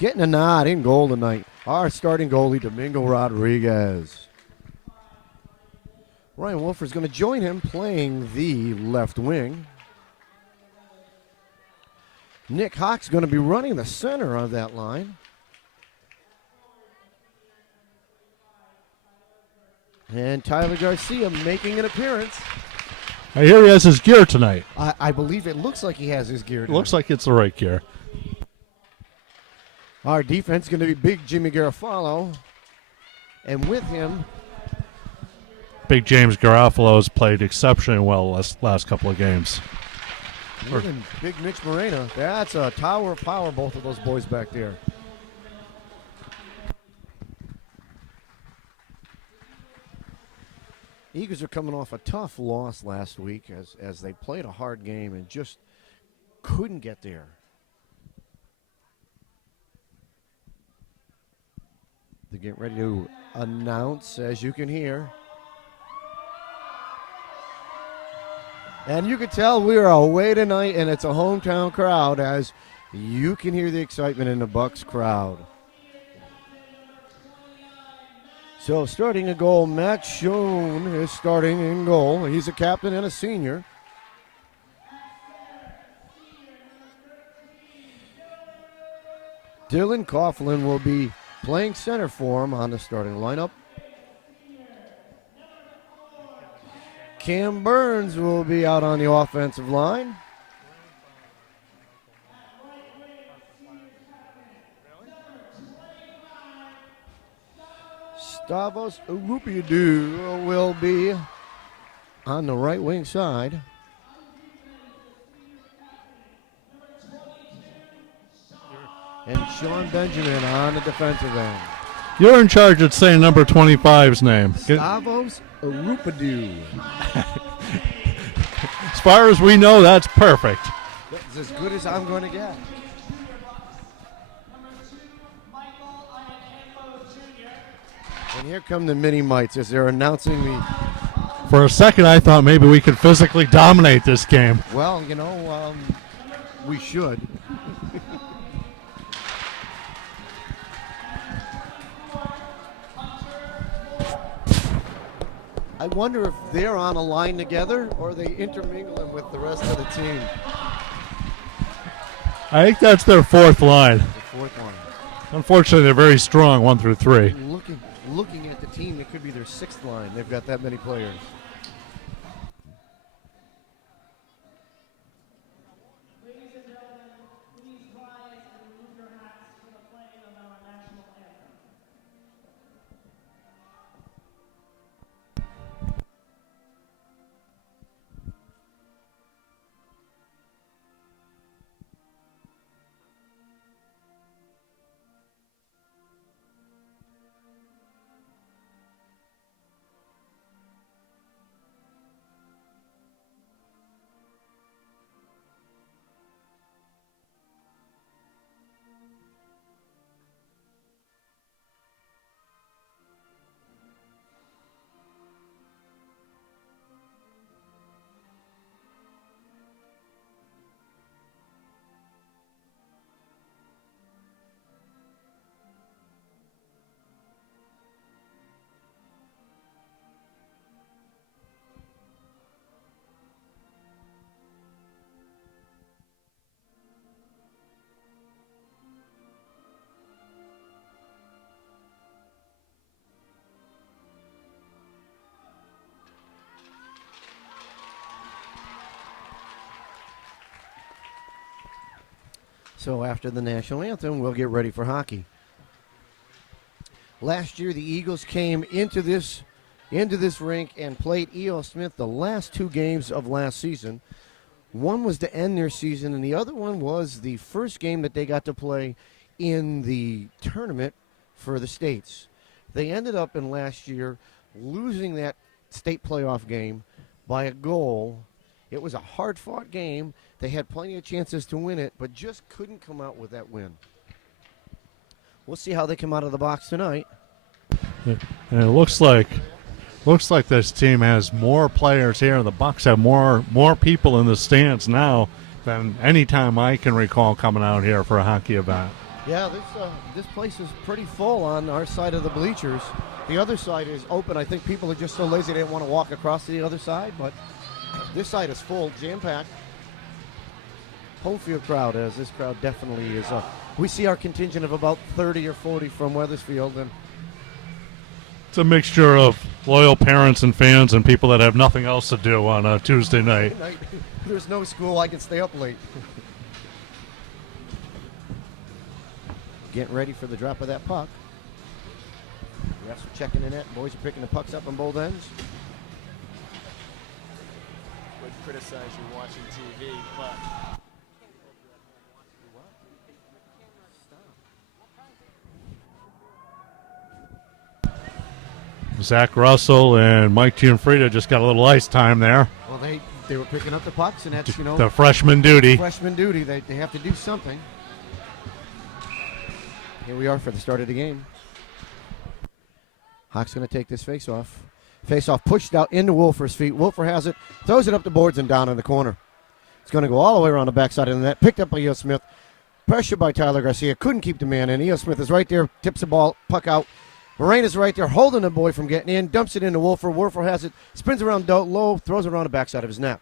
Getting a nod in goal tonight. Our starting goalie, Domingo Rodriguez. Ryan Wolfer's going to join him playing the left wing. Nick Hawk's going to be running the center of that line. And Tyler Garcia making an appearance. I hear he has his gear tonight. I believe it looks like he has his gear tonight. Looks like it's the right gear. Our defense is going to be big Jimmy Garofalo. And with him, Big James Garofalo's played exceptionally well last couple of games. and big Mitch Moreno. That's a tower of power, both of those boys back there. Eagles are coming off a tough loss last week as they played a hard game and just couldn't get there. They're getting ready to announce, as you can hear. And you can tell we are away tonight, and it's a hometown crowd, as you can hear the excitement in the Bucks crowd. So starting a goal, Matt Schoen is starting in goal. He's a captain and a senior. Dylan Coughlin will be playing center for him on the starting lineup. Cam Burns will be out on the offensive line. Stavros Urupiadu will be on the right wing side. And Sean Benjamin on the defensive end. You're in charge of saying number 25's name. Stavros Urupiadu. As far as we know, that's perfect. That's as good as I'm going to get. And here come the mini mites as they're announcing the. For a second, I thought maybe we could physically dominate this game. Well, we should. I wonder if they're on a line together or they intermingling with the rest of the team. I think that's their fourth line. The fourth line. Unfortunately, they're very strong, 1 through 3. Looking at the team, it could be their sixth line. They've got that many players. So after the national anthem, we'll get ready for hockey. Last year, the Eagles came into this rink and played E.O. Smith the last 2 games of last season. One was to end their season, and the other one was the first game that they got to play in the tournament for the states. They ended up in last year losing that state playoff game by a goal. It was a hard-fought game. They had plenty of chances to win it, but just couldn't come out with that win. We'll see how they come out of the box tonight. And it looks like this team has more players here. The Bucks have more people in the stands now than any time I can recall coming out here for a hockey event. Yeah, this place is pretty full on our side of the bleachers. The other side is open. I think people are just so lazy they didn't want to walk across to the other side, but this side is full, jam-packed. Home field crowd, as this crowd definitely is. We see our contingent of about 30 or 40 from Wethersfield, and It's a mixture of loyal parents and fans and people that have nothing else to do on a Tuesday night. there's no school, I can stay up late. Getting ready for the drop of that puck. Refs are checking the net. Boys are picking the pucks up on both ends. Would criticize you watching TV, but Zach Russell and Mike Gianfrida just got a little ice time there. Well, they were picking up the pucks, and that's, The freshman duty. freshman duty. They have to do something. Here we are for the start of the game. Hawk's going to take this face-off. Face-off pushed out into Wolfer's feet. Wolfer has it, throws it up the boards and down in the corner. It's going to go all the way around the backside of the net. Picked up by E.O. Smith. Pressure by Tyler Garcia. Couldn't keep the man in. E.O. Smith is right there, tips the ball, puck out. Moraine is right there, holding the boy from getting in, dumps it into Wolfer. Wolfer has it, spins around low, throws it around the backside of his net.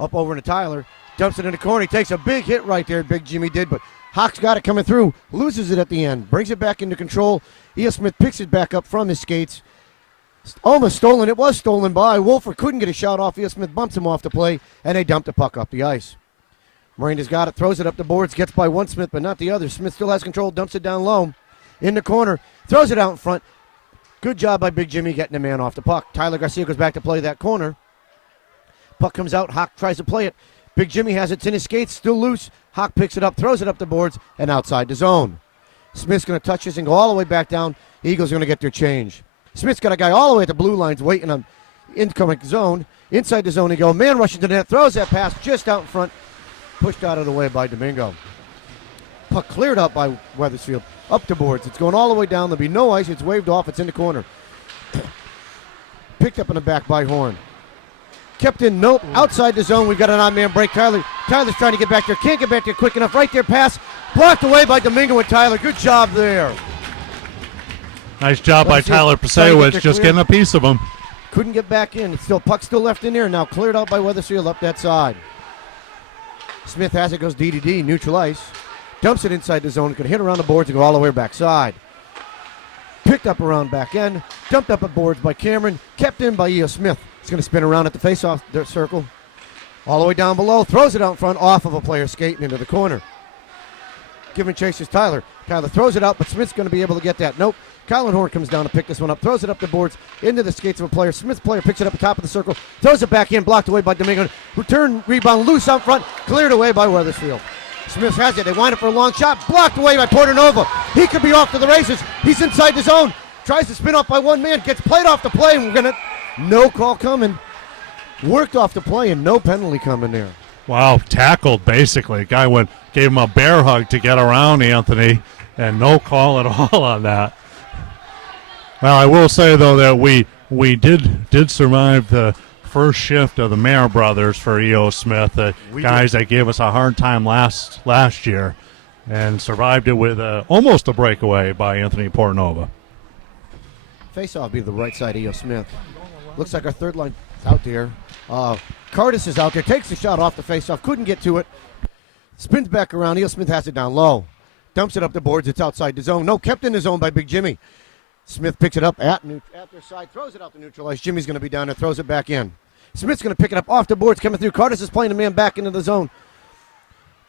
Up over into Tyler, dumps it in the corner. He takes a big hit right there, Big Jimmy did, but Hawks got it coming through, loses it at the end, brings it back into control. E.O. Smith picks it back up from his skates. Almost stolen. It was stolen by. Wolfer couldn't get a shot off. E.O. Smith bumps him off the play, and they dump the puck up the ice. Moraine has got it, throws it up the boards, gets by one Smith, but not the other. Smith still has control, dumps it down low in the corner, throws it out in front. Good job by Big Jimmy getting the man off the puck. Tyler Garcia goes back to play that corner. Puck comes out. Hawk tries to play it. Big Jimmy has it. It's in his skates, still loose. Hawk picks it up, throws it up the boards, and outside the zone. Smith's going to touch this and go all the way back down. Eagles are going to get their change. Smith's got a guy all the way at the blue lines waiting on incoming zone. Inside the zone he go. Man rushing to the net, throws that pass just out in front. Pushed out of the way by Domingo. Puck cleared up by Wethersfield. Up the boards. It's going all the way down. There'll be no ice. It's waved off. It's in the corner. Picked up in the back by Horn. Kept in. Nope. Outside the zone. We've got an odd-man break. Tyler's trying to get back there. Can't get back there quick enough. Right there. Pass. Blocked away by Domingo and Tyler. Good job there. Nice job by Tyler Pasewicz, just getting a piece of him. Couldn't get back in. It's still puck still left in there. Now cleared out by Wethersfield up that side. Smith has it. Goes D, neutral ice. Dumps it inside the zone. Could hit around the boards and go all the way backside. Picked up around back end. Dumped up at boards by Cameron. Kept in by E.O. Smith. He's going to spin around at the face-off circle. All the way down below. Throws it out in front off of a player skating into the corner. Giving chase is Tyler. Tyler throws it out, but Smith's going to be able to get that. Nope. Colin Horn comes down to pick this one up. Throws it up the boards into the skates of a player. Smith's player picks it up at the top of the circle. Throws it back in. Blocked away by Domingo. Return rebound loose out front. Cleared away by Wethersfield. Smith has it. They wind up for a long shot. Blocked away by Portanova. He could be off to the races. He's inside the zone. Tries to spin off by one man. Gets played off the play. And we're going to... No call coming. Worked off the play and no penalty coming there. Wow, tackled basically. Guy gave him a bear hug to get around Anthony, and no call at all on that. Well, I will say though that we did survive the first shift of the Mayer brothers for E.O. Smith, the guys that gave us a hard time last year, and survived it with almost a breakaway by Anthony Portanova. Face-off be to the right side of E.O. Smith. Looks like our third line is out there. Cardis is out there, takes the shot off the face-off, couldn't get to it. Spins back around. E.O. Smith has it down low. Dumps it up the boards. It's outside the zone. No, kept in the zone by Big Jimmy. Smith picks it up at their side, throws it out to neutralize. Jimmy's going to be down there, throws it back in. Smith's going to pick it up off the boards, coming through. Cardis is playing the man back into the zone.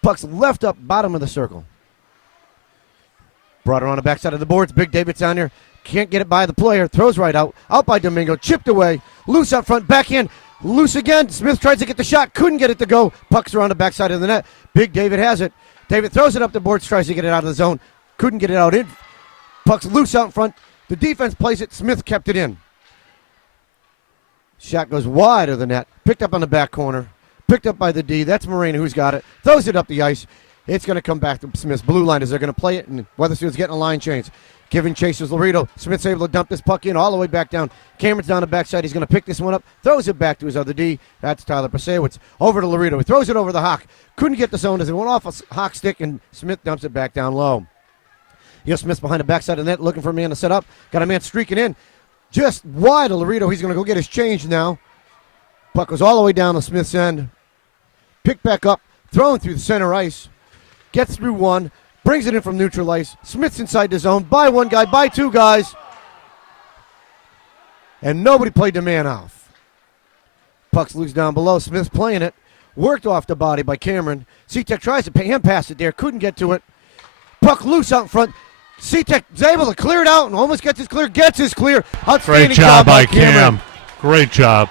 Puck's left up, bottom of the circle. Brought her on the backside of the boards. Big David's down there. Can't get it by the player. Throws right out. Out by Domingo. Chipped away. Loose up front. Back in. Loose again. Smith tries to get the shot. Couldn't get it to go. Puck's around the backside of the net. Big David has it. David throws it up the boards. Tries to get it out of the zone. Couldn't get it out in. Puck's loose out in front. The defense plays it. Smith kept it in. Shot goes wide of the net. Picked up on the back corner. Picked up by the D. That's Moreno who's got it. Throws it up the ice. It's going to come back to Smith's blue line as they're going to play it, and Weathersfield's getting a line change. Giving chase is Laredo. Smith's able to dump this puck in all the way back down. Cameron's down the backside. He's going to pick this one up, throws it back to his other D. That's Tyler Pasewicz. Over to Laredo. He throws it over the Hawk. Couldn't get the zone as it went off a Hawk stick, and Smith dumps it back down low. Smith's behind the backside of the net looking for a man to set up. Got a man streaking in. Just wide of Laredo. He's going to go get his change now. Puck goes all the way down to Smith's end. Picked back up. Thrown through the center ice. Gets through one. Brings it in from neutral ice. Smith's inside the zone. By one guy. By two guys. And nobody played the man off. Puck's loose down below. Smith's playing it. Worked off the body by Cameron. C-Tech tries to hand pass it there. Couldn't get to it. Puck loose out in front. C-Tech is able to clear it out and almost gets his clear. Gets his clear. Outstanding Great job by Cameron. Cam. Great job.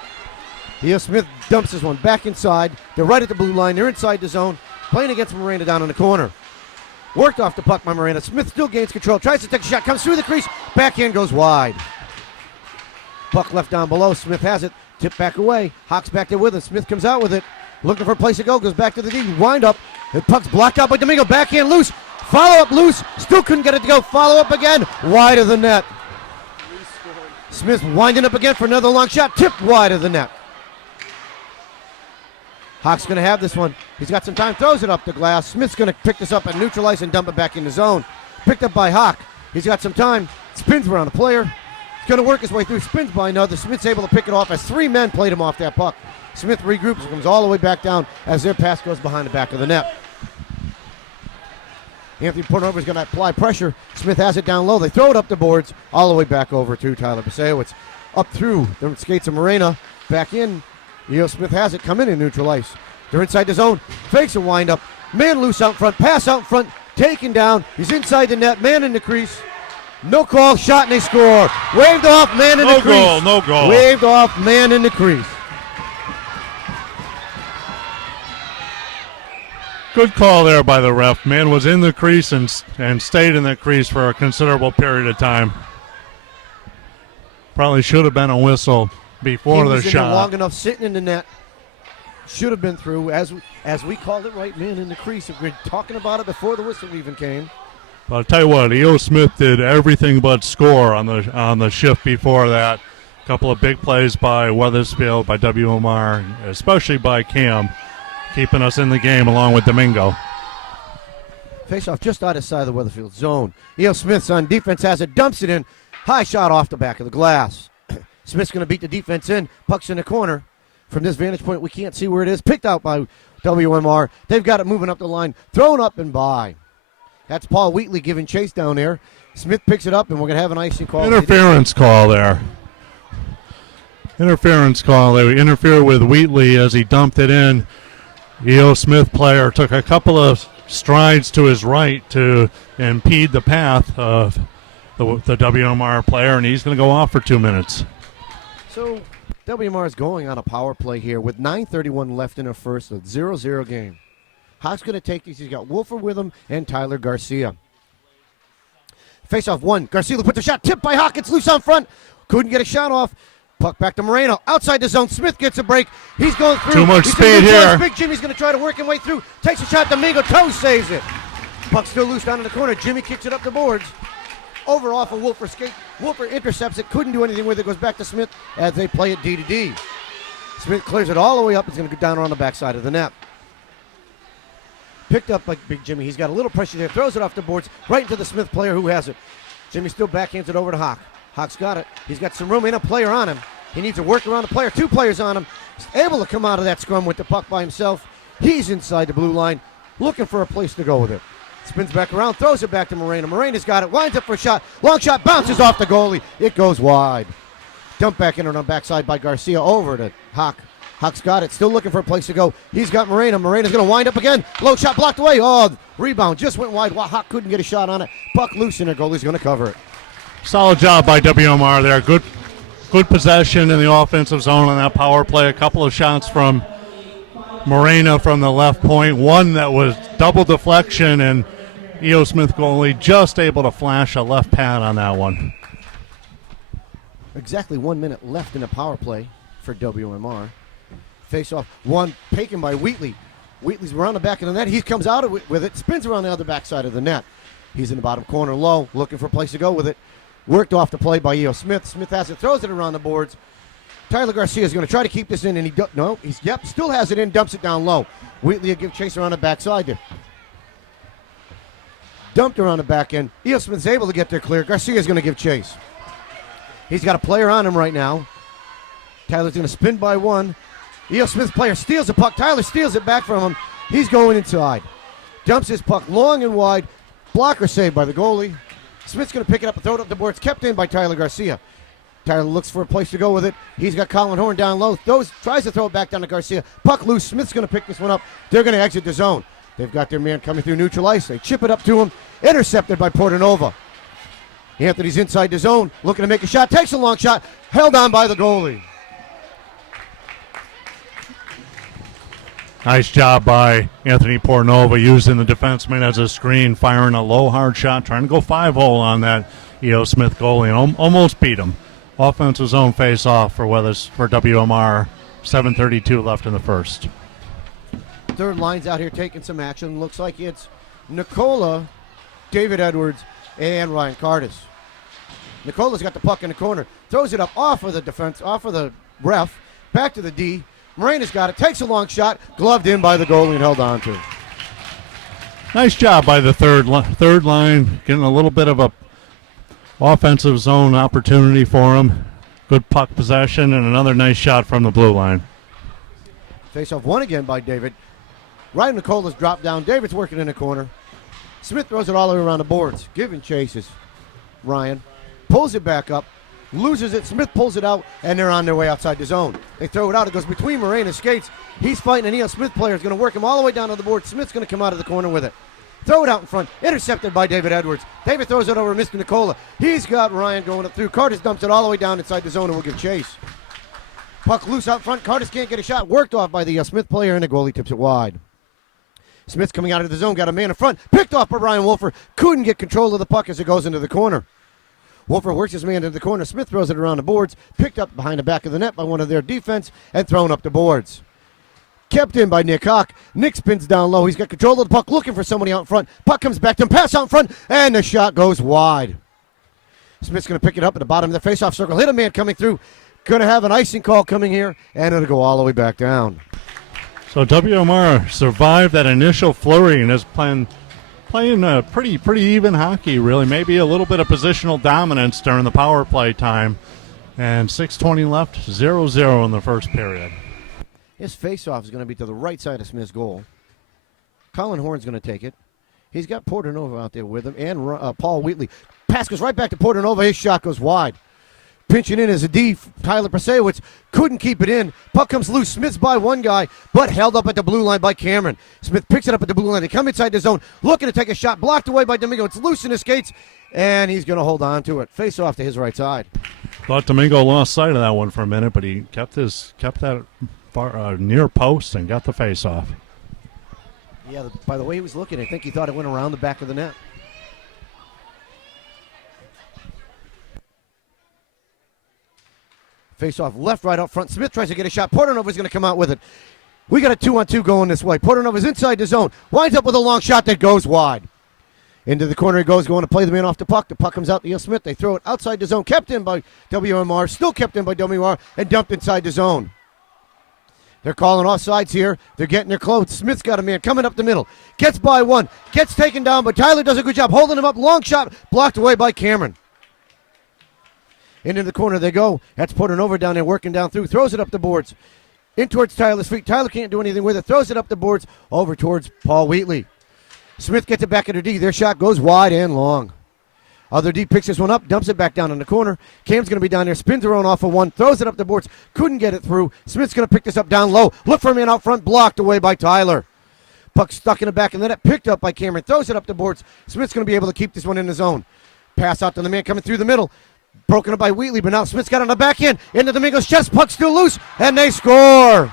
Smith dumps this one back inside. They're right at the blue line. They're inside the zone. Playing against Miranda down in the corner. Worked off the puck by Miranda. Smith still gains control. Tries to take a shot. Comes through the crease. Backhand goes wide. Puck left down below. Smith has it. Tip back away. Hawks back there with it. Smith comes out with it. Looking for a place to go. Goes back to the D. Wind up. The puck's blocked out by Domingo. Backhand loose. Follow up loose. Still couldn't get it to go. Follow up again. Wide of the net. Smith winding up again for another long shot. Tipped wide of the net. Hawk's going to have this one. He's got some time. Throws it up the glass. Smith's going to pick this up and neutralize and dump it back in the zone. Picked up by Hawk. He's got some time. Spins around the player. He's going to work his way through. Spins by another. Smith's able to pick it off as three men played him off that puck. Smith regroups and comes all the way back down as their pass goes behind the back of the net. Anthony Pornover is going to apply pressure. Smith has it down low. They throw it up the boards all the way back over to Tyler Pasewicz. Up through the skates of Morena. Back in. Smith has it. Come in neutral ice. They're inside the zone. Fakes a windup. Man loose out front. Pass out front. Taken down. He's inside the net. Man in the crease. No call. Shot and they score. Waved off. Man in the crease. No goal. Waved off. Man in the crease. Good call there by the ref. Man was in the crease and stayed in the crease for a considerable period of time. Probably should have been a whistle before the in there shot. long enough, sitting in the net. Should have been through, as we called it, right, man in the crease. We're talking about it before the whistle even came. But I'll tell you what, E.O. Smith did everything but score on the shift before that. A couple of big plays by Weathersfield, by WMR, especially by Cam, keeping us in the game along with Domingo. Face-off just out of side of the Weatherfield zone. E.O. Smith's on defense, has it, dumps it in. High shot off the back of the glass. Smith's going to beat the defense in. Puck's in the corner. From this vantage point, we can't see where it is. Picked out by WMR. They've got it moving up the line. Thrown up and by. That's Paul Wheatley giving chase down there. Smith picks it up, and we're going to have an icing call. Interference call there. Interference call. They interfere with Wheatley as he dumped it in. E.O. Smith player took a couple of strides to his right to impede the path of the WMR player, and he's going to go off for 2 minutes. So WMR is going on a power play here with 9:31 left in the first, a 0-0 game. Hawk's going to take these. He's got Wolfer with him and Tyler Garcia. Face-off one. Garcia puts a shot. Tipped by Hawk. It's loose on front. Couldn't get a shot off. Puck back to Moreno. Outside the zone. Smith gets a break. He's going through. Too much speed here. Big Jimmy's going to try to work his way through. Takes a shot. Domingo Toe saves it. Puck still loose down in the corner. Jimmy kicks it up the boards. Over off of Wolfer skate. Wolfer intercepts it. Couldn't do anything with it. Goes back to Smith as they play it D to D. Smith clears it all the way up. It's going to go down on the backside of the net. Picked up by Big Jimmy. He's got a little pressure there. Throws it off the boards right into the Smith player who has it. Jimmy still backhands it over to Hawk. Hawk's got it. He's got some room. Ain't a player on him. He needs to work around the player. 2 players on him. He's able to come out of that scrum with the puck by himself. He's inside the blue line looking for a place to go with it. Spins back around, throws it back to Moreno. Morena's got it, winds up for a shot. Long shot, bounces off the goalie. It goes wide. Dump back in on the backside by Garcia over to Hawk. Hawk's got it, still looking for a place to go. He's got Moreno. Morena's going to wind up again. Low shot blocked away. Oh, rebound just went wide. Hawk couldn't get a shot on it. Puck loose and their goalie's going to cover it. Solid job by WMR there. Good possession in the offensive zone on that power play. A couple of shots from Moreno from the left point. One that was double deflection, and E.O. Smith goalie just able to flash a left pad on that one. Exactly 1 minute left in the power play for WMR. Face off one taken by Wheatley. Wheatley's around the back of the net. He comes out with it, spins around the other backside of the net. He's in the bottom corner low, looking for a place to go with it. Worked off the play by E.O. Smith. Smith has it, throws it around the boards. Tyler Garcia is going to try to keep this in, and he still has it in, dumps it down low. Wheatley will give chase around the backside there. Dumped around the back end. E.O. Smith's able to get there clear. Garcia's going to give chase. He's got a player on him right now. Tyler's going to spin by one. E.O. Smith's player steals the puck. Tyler steals it back from him. He's going inside. Dumps his puck long and wide. Blocker saved by the goalie. Smith's going to pick it up and throw it up the boards. Kept in by Tyler Garcia. Tyler looks for a place to go with it. He's got Colin Horn down low. Tries to throw it back down to Garcia. Puck loose. Smith's going to pick this one up. They're going to exit the zone. They've got their man coming through neutral ice. They chip it up to him. Intercepted by Portanova. Anthony's inside the zone. Looking to make a shot. Takes a long shot. Held on by the goalie. Nice job by Anthony Portanova using the defenseman as a screen, firing a low, hard shot, trying to go 5-hole on that E.O. Smith goalie, and almost beat him. Offensive zone face-off for WMR. 7:32 left in the first. Third line's out here taking some action. Looks like it's Nicola, David Edwards, and Ryan Cardis. Nicola's got the puck in the corner. Throws it up off of the defense, off of the ref, back to the D. Morena's got it, takes a long shot, gloved in by the goalie and held on to. Nice job by the third line, getting a little bit of a offensive zone opportunity for him. Good puck possession and another nice shot from the blue line. Face-off won again by David. Ryan Nicola's dropped down. David's working in the corner. Smith throws it all the way around the boards. Giving chases. Ryan pulls it back up. Loses it. Smith pulls it out, and they're on their way outside the zone. They throw it out. It goes between Morena's skates. He's fighting an E.O. Smith player. Is going to work him all the way down to the board. Smith's going to come out of the corner with it. Throw it out in front. Intercepted by David Edwards. David throws it over Mr. Nicola. He's got Ryan going up through. Cardis dumps it all the way down inside the zone and will give chase. Puck loose out front. Cardis can't get a shot. Worked off by the Smith player, and the goalie tips it wide. Smith's coming out of the zone. Got a man in front. Picked off by Ryan Wolfer. Couldn't get control of the puck as it goes into the corner. Wolfer works his man into the corner. Smith throws it around the boards. Picked up behind the back of the net by one of their defense and thrown up the boards. Kept in by Nick Hawk. Nick spins down low. He's got control of the puck, looking for somebody out in front. Puck comes back to him. Pass out in front, and the shot goes wide. Smith's going to pick it up at the bottom of the faceoff circle. Hit a man coming through. Going to have an icing call coming here, and it'll go all the way back down. So WMR survived that initial flurry and is playing pretty even hockey, really. Maybe a little bit of positional dominance during the power play time. And 6:20 left, 0-0 in the first period. His faceoff is going to be to the right side of Smith's goal. Colin Horn's going to take it. He's got Portanova out there with him and Paul Wheatley. Pass goes right back to Portanova. His shot goes wide. Pinching in as a D, Tyler Prasewicz couldn't keep it in. Puck comes loose. Smith's by one guy, but held up at the blue line by Cameron. Smith picks it up at the blue line. They come inside the zone, looking to take a shot. Blocked away by Domingo. It's loose in his skates, and he's going to hold on to it. Face off to his right side. Thought Domingo lost sight of that one for a minute, but he kept that far near post and got the face off. Yeah, by the way he was looking, I think he thought it went around the back of the net. Face off left, right up front. Smith tries to get a shot. Portanova's going to come out with it. We got a 2-on-2 going this way. Portanova's inside the zone. Winds up with a long shot that goes wide. Into the corner he goes, going to play the man off the puck. The puck comes out to E.O. Smith. They throw it outside the zone. Kept in by WMR. Still kept in by WMR and dumped inside the zone. They're calling offsides here. They're getting their clothes. Smith's got a man coming up the middle. Gets by one. Gets taken down, but Tyler does a good job holding him up. Long shot blocked away by Cameron. Into the corner they go. That's Portanova down there working down through. Throws it up the boards. In towards Tyler's feet. Tyler can't do anything with it. Throws it up the boards over towards Paul Wheatley. Smith gets it back into D. Their shot goes wide and long. Other D picks this one up, dumps it back down in the corner. Cam's going to be down there, spins around off of one, throws it up the boards. Couldn't get it through. Smith's going to pick this up down low. Look for a man out front, blocked away by Tyler. Puck stuck in the back of the net, picked up by Cameron. Throws it up the boards. Smith's going to be able to keep this one in the zone. Pass out to the man coming through the middle. Broken up by Wheatley, but now Smith's got it on the back end. Into Domingo's chest, puck still loose, and they score.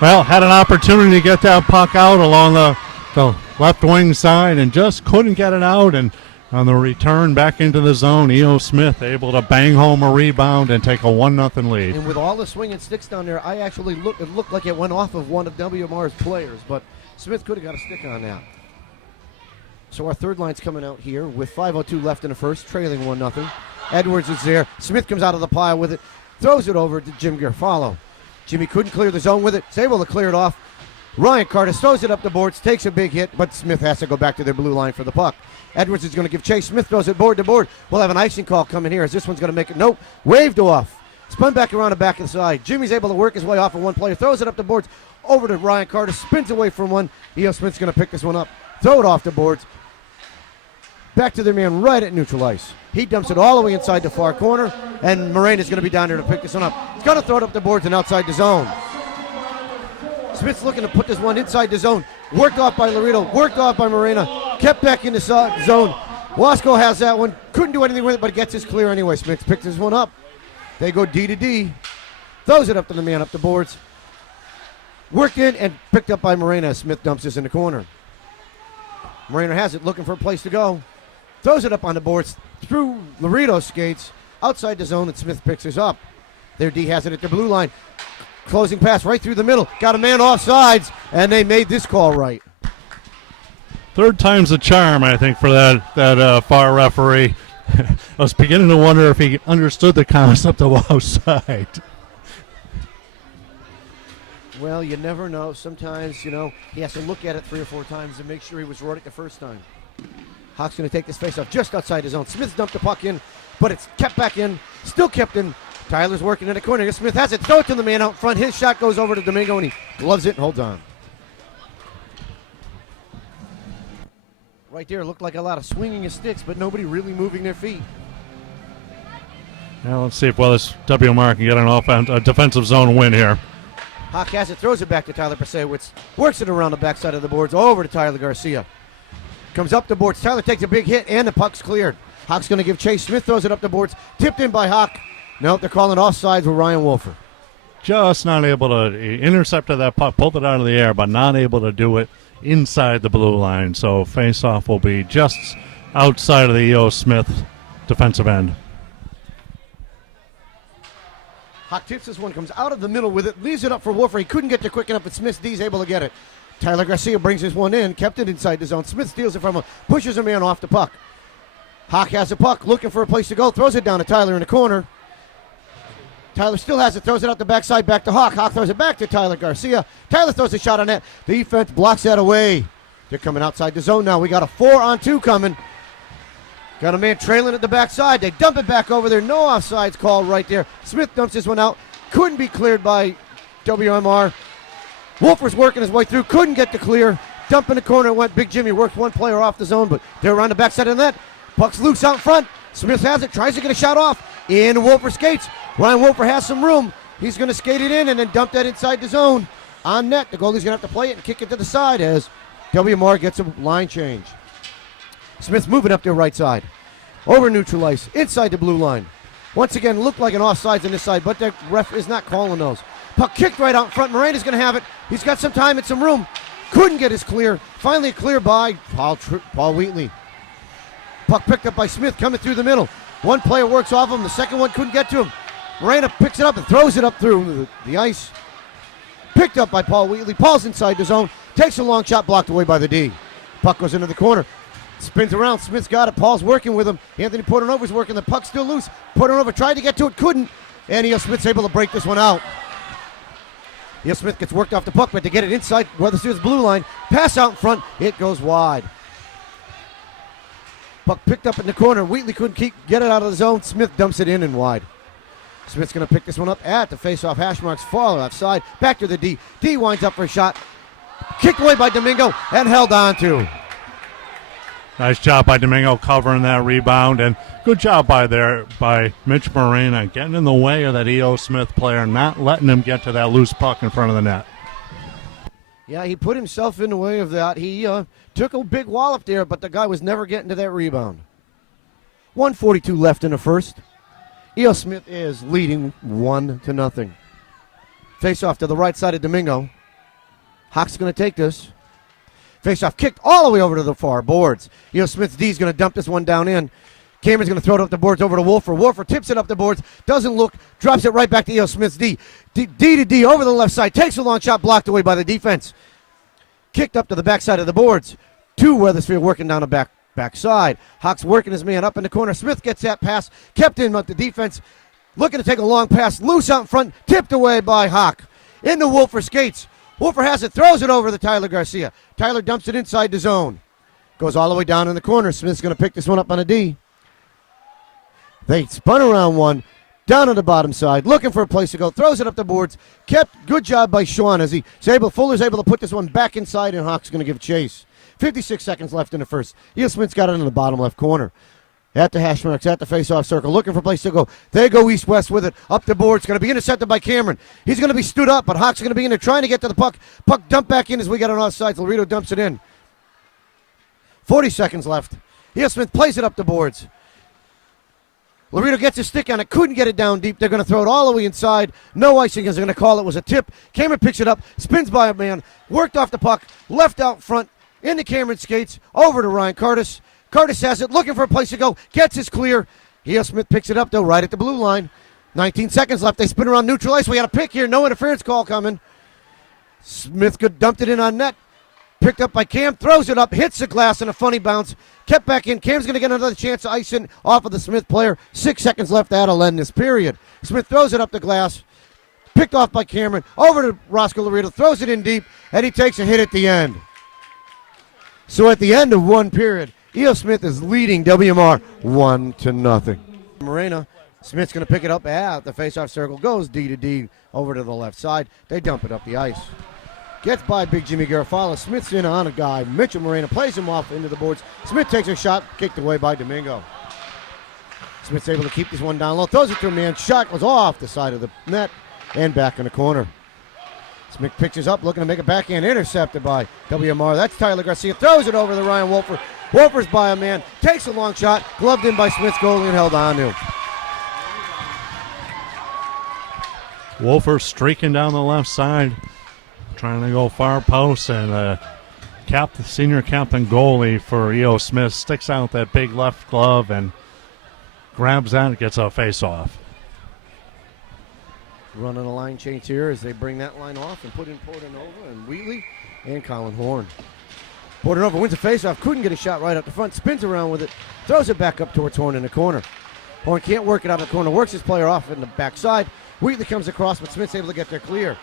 Well, had an opportunity to get that puck out along the left wing side and just couldn't get it out. And On the return back into the zone, E.O. Smith able to bang home a rebound and take a 1-0 lead. And with all the swinging sticks down there, it looked like it went off of one of WMR's players, but Smith could have got a stick on that. So our third line's coming out here with 5:02 left in the first, trailing 1-0. Edwards is there. Smith comes out of the pile with it, throws it over to Jim Garfalo. Jimmy couldn't clear the zone with it. He's able to clear it off. Ryan Carter throws it up the boards, takes a big hit, but Smith has to go back to their blue line for the puck. Edwards is going to give chase. Smith throws it board to board. We'll have an icing call coming here as this one's going to make it. Nope. Waved off. Spun back around the back of the side. Jimmy's able to work his way off of one player. Throws it up the boards over to Ryan Carter. Spins away from one. E.O. Smith's going to pick this one up. Throw it off the boards. Back to their man right at neutral ice. He dumps it all the way inside the far corner, and Moraine is going to be down there to pick this one up. He's going to throw it up the boards and outside the zone. Smith's looking to put this one inside the zone. Worked off by Laredo, worked off by Morena, kept back in the zone. Wasco has that one. Couldn't do anything with it, but gets his clear anyway. Smith picks this one up. They go D to D. Throws it up to the man up the boards. Worked in and picked up by Morena. Smith dumps this in the corner. Morena has it, looking for a place to go. Throws it up on the boards through Laredo's skates. Outside the zone, and Smith picks this up. Their D has it at the blue line. Closing pass right through the middle. Got a man off sides, and they made this call right. Third time's a charm, I think, for that far referee. I was beginning to wonder if he understood the concept of offside. Well, you never know. Sometimes, he has to look at it 3 or 4 times to make sure he was right the first time. Hawk's going to take this face off just outside his zone. Smith's dumped the puck in, but it's kept back in. Still kept in. Tyler's working in the corner. Smith has it. Throw it to the man out front. His shot goes over to Domingo, and he loves it and holds on. Right there looked like a lot of swinging of sticks, but nobody really moving their feet. Now let's see if this WMR can get a defensive zone win here. Hawk has it. Throws it back to Tyler Pasewicz. Works it around the backside of the boards over to Tyler Garcia. Comes up the boards. Tyler takes a big hit, and the puck's cleared. Hawk's going to give chase. Smith throws it up the boards. Tipped in by Hawk. Nope, they're calling offsides with Ryan Wolfer. Just not able to intercept that puck, pulled it out of the air, but not able to do it inside the blue line. So face-off will be just outside of the E.O. Smith defensive end. Hawk tips this one, comes out of the middle with it, leaves it up for Wolfer. He couldn't get there quick enough, but Smith D's able to get it. Tyler Garcia brings this one in, kept it inside the zone. Smith steals it from him, pushes a man off the puck. Hawk has the puck, looking for a place to go, throws it down to Tyler in the corner. Tyler still has it, throws it out the backside, back to Hawk. Hawk throws it back to Tyler Garcia. Tyler throws a shot on net. The defense blocks that away. They're coming outside the zone now. We got a 4-on-2 coming. Got a man trailing at the backside. They dump it back over there. No offsides called right there. Smith dumps this one out. Couldn't be cleared by WMR. Wolfer's working his way through. Couldn't get the clear. Dump in the corner. Went Big Jimmy. Worked one player off the zone, but they're around the backside of the net. Puck's loose out front. Smith has it. Tries to get a shot off. In Wolfer skates. Ryan Wolfer has some room. He's going to skate it in and then dump that inside the zone. On net. The goalie's going to have to play it and kick it to the side as WMR gets a line change. Smith's moving up their right side. Over neutral ice. Inside the blue line. Once again, looked like an offsides on this side, but the ref is not calling those. Puck kicked right out in front. Moraine is going to have it. He's got some time and some room. Couldn't get his clear. Finally clear by Paul Wheatley. Puck picked up by Smith coming through the middle. One player works off him. The second one couldn't get to him. Morena picks it up and throws it up through the ice. Picked up by Paul Wheatley. Paul's inside the zone. Takes a long shot, blocked away by the D. Puck goes into the corner. Spins around. Smith's got it. Paul's working with him. Anthony Portanova's working. The puck's still loose. Portanova tried to get to it. Couldn't. And E.O. Smith's able to break this one out. E.O. Smith gets worked off the puck, but to get it inside Weathersfield's blue line. Pass out in front. It goes wide. Puck picked up in the corner. Wheatley couldn't get it out of the zone. Smith dumps it in and wide. Smith's going to pick this one up at the face-off hash marks. Far outside. Back to the D. D winds up for a shot. Kicked away by Domingo and held on to. Nice job by Domingo covering that rebound, and good job by Mitch Morena getting in the way of that E.O. Smith player, not letting him get to that loose puck in front of the net. Yeah, he put himself in the way of that. He took a big wallop there, but the guy was never getting to that rebound. 1:42 left in the first. E.O. Smith is leading 1-0. Face off to the right side of Domingo. Hawk's going to take this. Face-off kicked all the way over to the far boards. E.O. Smith's D is going to dump this one down in. Cameron's going to throw it up the boards over to Wolfer. Wolfer tips it up the boards, doesn't look, drops it right back to E.O. Smith's D. D to D over the left side, takes a long shot, blocked away by the defense. Kicked up to the backside of the boards. To Weathersfield working down the backside. Hawks working his man up in the corner. Smith gets that pass, kept in with the defense. Looking to take a long pass, loose out in front, tipped away by Hawk. Into Wolfer skates. Wolfer has it, throws it over to Tyler Garcia. Tyler dumps it inside the zone. Goes all the way down in the corner. Smith's going to pick this one up on a D. They spun around one, down on the bottom side, looking for a place to go. Throws it up the boards. Good job by Sean as Fuller's able to put this one back inside, and Hawk's going to give chase. 56 seconds left in the first. E.O. Smith's got it in the bottom left corner. At the hash marks, at the face-off circle, looking for a place to go. They go east-west with it, up the board. It's going to be intercepted by Cameron. He's going to be stood up, but Hawks are going to be in there trying to get to the puck. Puck dumped back in as we got on offsides. Laredo dumps it in. 40 seconds left. E.O. Smith plays it up the boards. Laredo gets his stick on it, couldn't get it down deep. They're going to throw it all the way inside. No icing as they're going to call it. Was a tip. Cameron picks it up, spins by a man, worked off the puck, left out front, into Cameron skates, over to Ryan Curtis. Curtis has it, looking for a place to go, gets his clear. E.O. Smith picks it up, though, right at the blue line. 19 seconds left. They spin around neutral ice. We got a pick here. No interference call coming. Smith dumped it in on net. Picked up by Cam, throws it up, hits the glass in a funny bounce. Kept back in. Cam's going to get another chance to ice in off of the Smith player. 6 seconds left to end this period. Smith throws it up the glass. Picked off by Cameron. Over to Roscoe Laredo. Throws it in deep, and he takes a hit at the end. So at the end of one period, E.O. Smith is leading WMR 1-0. Morena, Smith's going to pick it up at the face-off circle. Goes D to D over to the left side. They dump it up the ice. Gets by Big Jimmy Garofalo. Smith's in on a guy. Mitchell Morena plays him off into the boards. Smith takes a shot, kicked away by Domingo. Smith's able to keep this one down low. Throws it to a man. Shot goes off the side of the net and back in the corner. Smith picks it up, looking to make a backhand, intercepted by WMR. That's Tyler Garcia. Throws it over to Ryan Wolfer. Wolfer's by a man. Takes a long shot. Gloved in by Smith's goalie and held on to. Wolfer streaking down the left side, trying to go far post, and the senior captain goalie for E.O. Smith sticks out that big left glove and grabs that and gets a face-off. Running a line change here as they bring that line off and put in Portanova and Wheatley and Colin Horn. Portanova wins a faceoff, couldn't get a shot right up the front, spins around with it, throws it back up towards Horn in the corner. Horn can't work it out of the corner, works his player off in the backside. Wheatley comes across, but Smith's able to get there clear.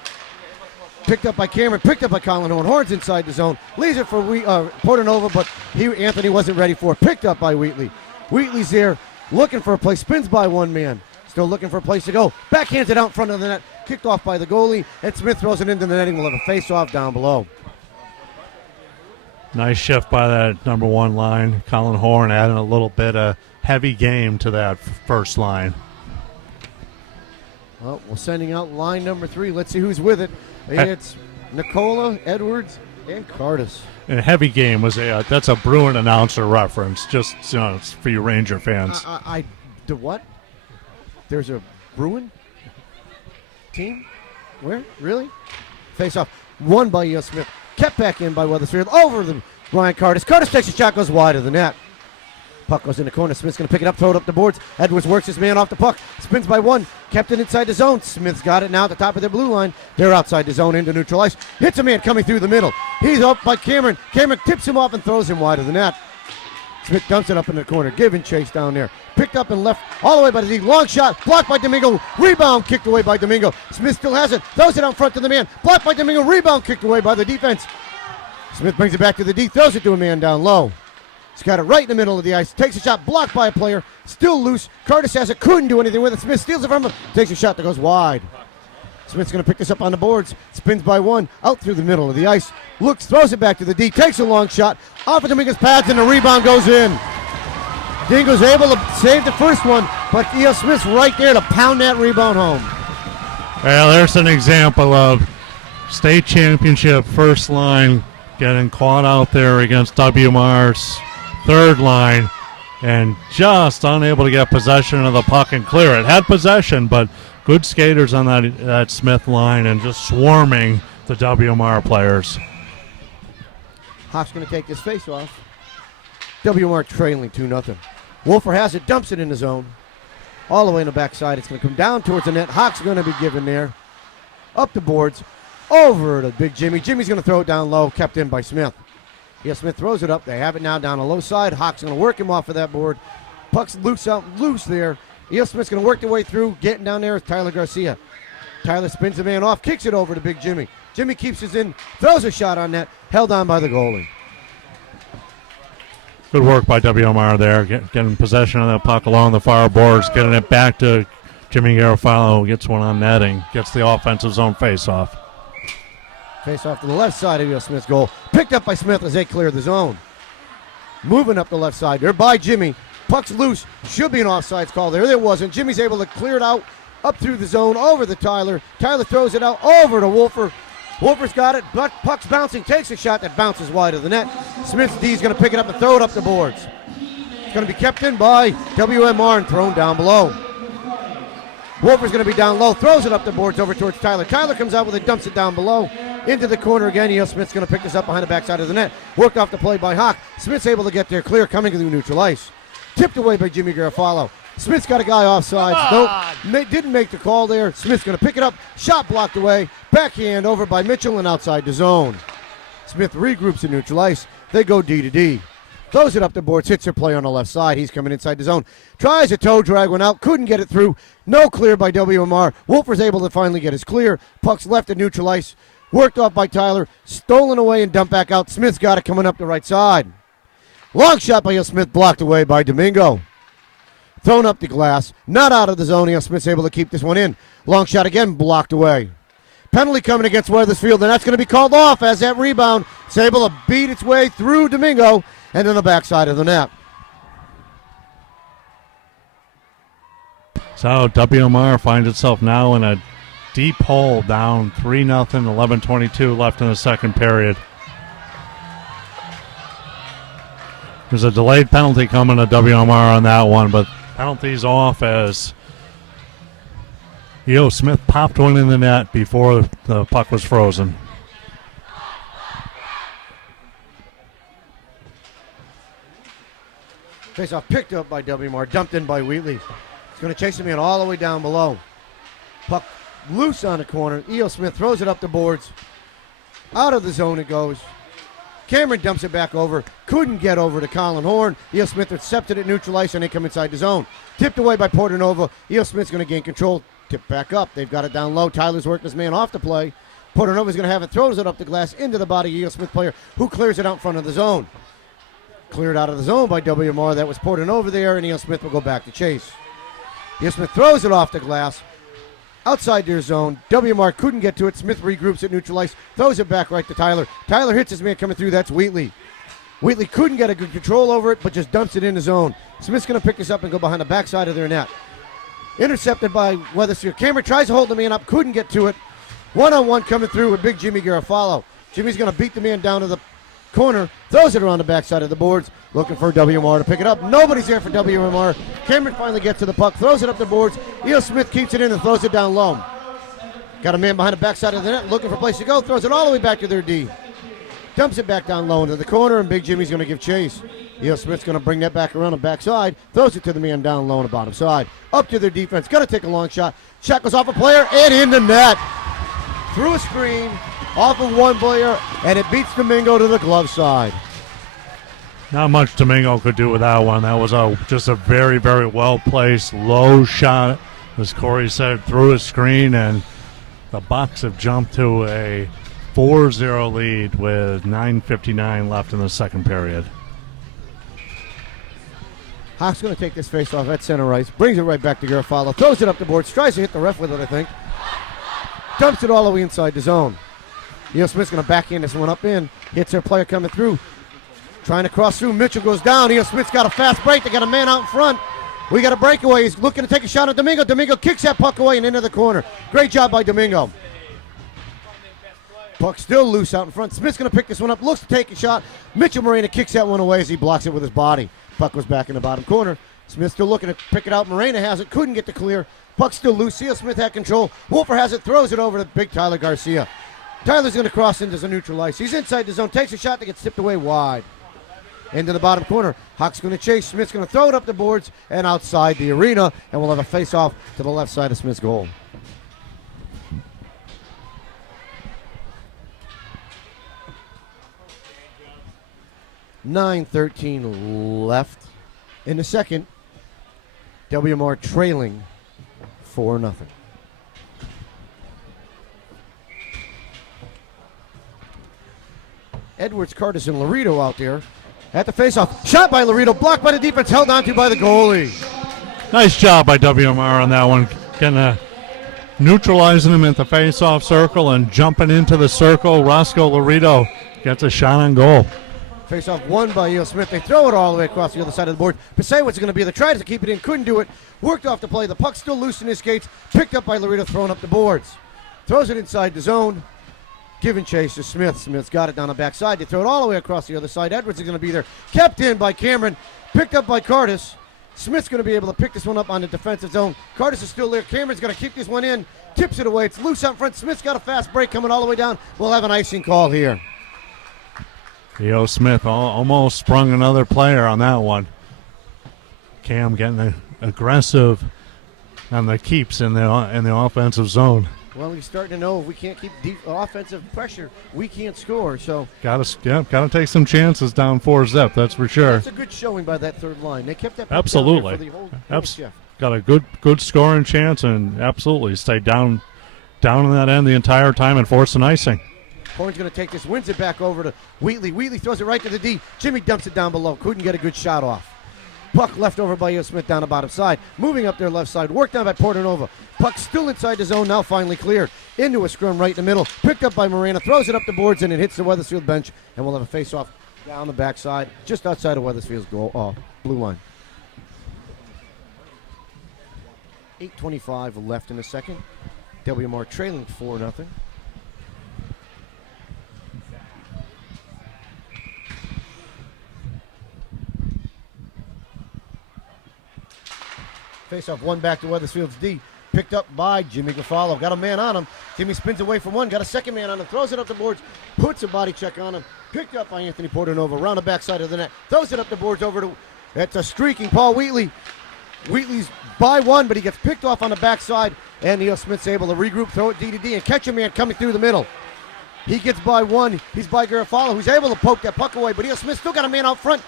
Picked up by Cameron, picked up by Colin Horn. Horn's inside the zone, leaves it for Portanova, but Anthony wasn't ready for it. Picked up by Wheatley. Wheatley's there, looking for a place, spins by one man. Still looking for a place to go. Backhands it out in front of the net. Kicked off by the goalie. And Smith throws it into the netting. We'll have a face-off down below. Nice shift by that number one line. Colin Horn adding a little bit of heavy game to that first line. Well, we're sending out line number 3. Let's see who's with it. It's Nicola, Edwards, and Cardis. And heavy game was that's a Bruin announcer reference. Just it's for you Ranger fans. The what? There's a Bruin team? Where? Really? Face off. Won by E.O. Smith. Kept back in by Weathersfield. Over the Ryan Cardis. Cardis takes a shot, goes wide of the net. Puck goes in the corner. Smith's going to pick it up, throw it up the boards. Edwards works his man off the puck. Spins by one. Kept it inside the zone. Smith's got it now at the top of their blue line. They're outside the zone into neutral ice. Hits a man coming through the middle. He's up by Cameron. Cameron tips him off and throws him wide of the net. Smith dumps it up in the corner. Giving chase down there. Picked up and left all the way by the D. Long shot. Blocked by Domingo. Rebound kicked away by Domingo. Smith still has it. Throws it out front to the man. Blocked by Domingo. Rebound kicked away by the defense. Smith brings it back to the D. Throws it to a man down low. He's got it right in the middle of the ice. Takes a shot. Blocked by a player. Still loose. Curtis has it. Couldn't do anything with it. Smith steals it from him. Takes a shot that goes wide. Smith's going to pick this up on the boards. Spins by one. Out through the middle of the ice. Looks. Throws it back to the D. Takes a long shot. Off of Domingo's pads and the rebound goes in. Dingo's able to save the first one, but E.O. Smith's right there to pound that rebound home. Well, there's an example of state championship first line getting caught out there against WMR's third line and just unable to get possession of the puck and clear it. Had possession, but good skaters on that Smith line and just swarming the WMR players. Hawks going to take this face-off. WMR trailing 2-0. Wolfer has it, dumps it in the zone. All the way in the backside. It's going to come down towards the net. Hawks going to be given there. Up the boards. Over to Big Jimmy. Jimmy's going to throw it down low. Kept in by Smith. Yeah, Smith throws it up. They have it now down the low side. Hawks going to work him off of that board. Puck's loose there. E.L. Smith's going to work their way through. Getting down there is Tyler Garcia. Tyler spins the man off. Kicks it over to Big Jimmy. Jimmy keeps his in. Throws a shot on net. Held on by the goalie. Good work by WMR there, getting possession of that puck along the far boards, getting it back to Jimmy Garofalo, who gets one on netting, gets the offensive zone face-off. Face-off to the left side of E.L. Smith's goal. Picked up by Smith as they clear the zone. Moving up the left side there by Jimmy. Puck's loose. Should be an offsides call there. There wasn't. Jimmy's able to clear it out, up through the zone, over to Tyler. Tyler throws it out over to Wolfer. Wolfer's got it, but puck's bouncing, takes a shot that bounces wide of the net. Smith's D is going to pick it up and throw it up the boards. It's going to be kept in by WMR and thrown down below. Wolfer's going to be down low, throws it up the boards over towards Tyler. Tyler comes out with it, dumps it down below. Into the corner again. E.L. Smith's going to pick this up behind the backside of the net. Worked off the play by Hawk. Smith's able to get there clear, coming to the neutral ice. Tipped away by Jimmy Garofalo. Smith's got a guy offsides. Nope, didn't make the call there. Smith's going to pick it up. Shot blocked away. Backhand over by Mitchell and outside the zone. Smith regroups in neutral ice. They go D to D. Throws it up the boards. Hits their play on the left side. He's coming inside the zone. Tries a toe drag one out. Couldn't get it through. No clear by WMR. Wolfer's able to finally get his clear. Puck's left at neutral ice. Worked off by Tyler. Stolen away and dumped back out. Smith's got it coming up the right side. Long shot by E.L. Smith. Blocked away by Domingo. Thrown up the glass, not out of the zone. E.L. Smith's able to keep this one in. Long shot again, blocked away. Penalty coming against Weathersfield, and that's going to be called off as that rebound is able to beat its way through Domingo and on the backside of the net. So WMR finds itself now in a deep hole, down 3-0, 11:22 left in the second period. There's a delayed penalty coming to WMR on that one, but penalties off as E.O. Smith popped one in the net before the puck was frozen. Face-off picked up by WMR, dumped in by Wheatley. It's going to chase him in all the way down below. Puck loose on the corner. E.O. Smith throws it up the boards. Out of the zone it goes. Cameron dumps it back over. Couldn't get over to Colin Horn. E.L. Smith intercepted it, neutral ice, and they come inside the zone. Tipped away by Portanova. E.L. Smith's going to gain control. Tipped back up. They've got it down low. Tyler's working his man off the play. Portanova's going to have it. Throws it up the glass into the body of E.L. Smith player, who clears it out in front of the zone. Cleared out of the zone by WMR. That was Portanova there, and E.L. Smith will go back to chase. E.L. Smith throws it off the glass. Outside their zone. WMR couldn't get to it. Smith regroups at neutral ice. Throws it back right to Tyler. Tyler hits his man coming through. That's Wheatley. Wheatley couldn't get a good control over it, but just dumps it in the zone. Smith's going to pick this up and go behind the backside of their net. Intercepted by Weathersfield. Cameron tries to hold the man up. Couldn't get to it. One-on-one coming through with big Jimmy Garofalo. Jimmy's going to beat the man down to the corner. Throws it around the backside of the boards. Looking for WMR to pick it up. Nobody's there for WMR. Cameron finally gets to the puck. Throws it up the boards. E.L. Smith keeps it in and throws it down low. Got a man behind the backside of the net looking for a place to go. Throws it all the way back to their D. Dumps it back down low into the corner, and Big Jimmy's going to give chase. E.L. Smith's going to bring that back around the backside. Throws it to the man down low on the bottom side. Up to their defense. Going to take a long shot. Shot goes off a player and in the net. Through a screen, off of one player, and it beats Domingo to the glove side. Not much Domingo could do with that one. That was just a very, very well-placed, low shot, as Corey said, through a screen, and the Bucks have jumped to a 4-0 lead with 9:59 left in the second period. Hawk's going to take this face off at center ice, brings it right back to Garofalo, throws it up the boards, tries to hit the ref with it, I think. Dumps it all the way inside the zone. E.L. Smith's going to backhand this one up in, hits their player coming through. Trying to cross through. Mitchell goes down. E.L. Smith's got a fast break. They got a man out in front. We got a breakaway. He's looking to take a shot at Domingo. Domingo kicks that puck away and into the corner. Great job by Domingo. Puck still loose out in front. Smith's going to pick this one up. Looks to take a shot. Mitchell Morena kicks that one away as he blocks it with his body. Puck was back in the bottom corner. Smith still looking to pick it out. Morena has it. Couldn't get the clear. Puck still loose. E.L. Smith had control. Wolfer has it. Throws it over to big Tyler Garcia. Tyler's going to cross into the neutral ice. He's inside the zone, takes a shot that gets tipped away wide. Into the bottom corner. Hawks going to chase. Smith's going to throw it up the boards and outside the arena, and we'll have a face-off to the left side of Smith's goal. .9:13 left in the second. WMR trailing 4-0. Edwards, Curtis, and Laredo out there at the faceoff. Shot by Laredo, blocked by the defense, held onto by the goalie. Nice job by WMR on that one. Neutralizing him at the faceoff circle and jumping into the circle. Roscoe Laredo gets a shot on goal. Faceoff won by E.O. Smith. They throw it all the way across the other side of the board. Pasewicz going to be there. Tried to keep it in, couldn't do it. Worked off the play. The puck still loose in his skates. Picked up by Laredo, thrown up the boards. Throws it inside the zone. Giving chase to Smith. Smith's got it down the backside. They throw it all the way across the other side. Edwards is going to be there. Kept in by Cameron. Picked up by Curtis. Smith's going to be able to pick this one up on the defensive zone. Curtis is still there. Cameron's going to kick this one in. Tips it away. It's loose out front. Smith's got a fast break coming all the way down. We'll have an icing call here. E.O. Smith almost sprung another player on that one. Cam getting aggressive on the keeps in the offensive zone. Well, he's starting to know if we can't keep offensive pressure, we can't score. So gotta take some chances down 4-0. That's for sure. that's a good showing by that third line. They kept that puck Absolutely. down there for the whole shift. Got a good scoring chance and absolutely stayed down in that end the entire time and forced an icing. Horn's going to take this, wins it back over to Wheatley. Wheatley throws it right to the D. Jimmy dumps it down below. Couldn't get a good shot off. Puck left over by E.O. Smith down the bottom side. Moving up their left side. Worked down by Portanova. Puck still inside the zone. Now finally cleared. Into a scrum right in the middle. Picked up by Morena. Throws it up the boards and it hits the Weathersfield bench. And we'll have a face-off down the backside. Just outside of Weathersfield's goal. Blue line. 8:25 left in the second. WMR trailing 4-0. Face-off one back to Weathersfield's D. Picked up by Jimmy Gaffalo. Got a man on him. Jimmy spins away from one. Got a second man on him. Throws it up the boards. Puts a body check on him. Picked up by Anthony Portanova. Around the backside of the net. Throws it up the boards over to... It's a streaking Paul Wheatley. Wheatley's by one, but he gets picked off on the backside. And E.O. Smith's able to regroup, throw it D to D, and catch a man coming through the middle. He gets by one. He's by Garofalo, who's able to poke that puck away. But E.O. Smith still got a man out front.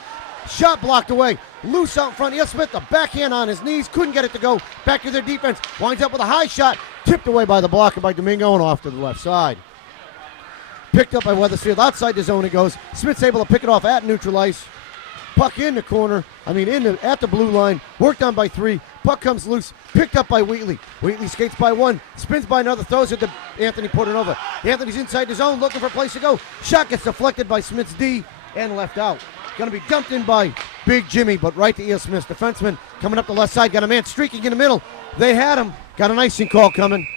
Shot blocked away. Loose out in front. E.O. Smith, the backhand on his knees. Couldn't get it to go. Back to their defense. Winds up with a high shot. Tipped away by the blocker by Domingo and off to the left side. Picked up by Weathersfield. Outside the zone it goes. Smith's able to pick it off at neutral ice. Puck in the corner. At the blue line. Worked on by three. Puck comes loose. Picked up by Wheatley. Wheatley skates by one. Spins by another. Throws it to Anthony Portanova. Anthony's inside the zone looking for a place to go. Shot gets deflected by Smith's D and left out. Going to be dumped in by Big Jimmy, but right to E.O. Smith's defenseman coming up the left side. Got a man streaking in the middle. They had him. Got an icing call coming.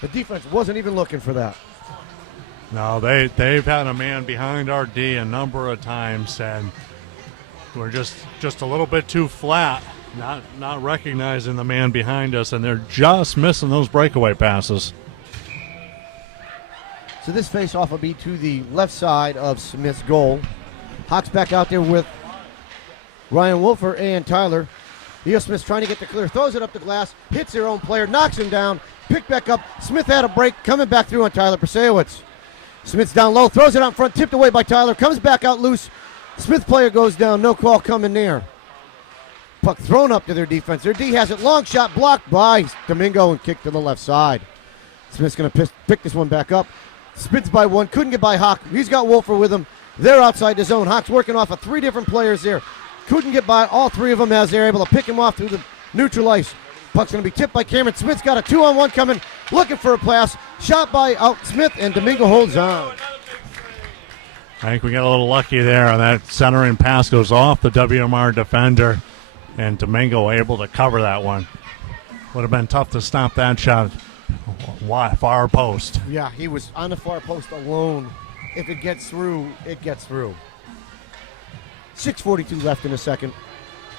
The defense wasn't even looking for that. No, they've had a man behind our D a number of times, and we're just a little bit too flat, not recognizing the man behind us, and they're just missing those breakaway passes. So this face-off will be to the left side of Smith's goal. Hawks back out there with Ryan Wolfer and Tyler. E.O. Smith's trying to get the clear. Throws it up the glass. Hits their own player. Knocks him down. Picked back up. Smith had a break. Coming back through on Tyler Pasewicz. Smith's down low. Throws it out front. Tipped away by Tyler. Comes back out loose. Smith player goes down. No call coming there. Puck thrown up to their defense. Their D has it. Long shot blocked by Domingo and kicked to the left side. Smith's going to pick this one back up. Spins by one. Couldn't get by Hawk. He's got Wolfer with him. They're outside the zone. Hawks working off of three different players there. Couldn't get by all three of them as they're able to pick him off through the neutral ice. Puck's going to be tipped by Cameron. Smith's got a 2-on-1 coming. Looking for a pass. Shot by Smith, and Domingo holds on. I think we got a little lucky there on that centering pass. Goes off the WMR defender, and Domingo able to cover that one. Would have been tough to stop that shot. Far post. Yeah, he was on the far post alone. If it gets through, it gets through. 6:42 left in the second.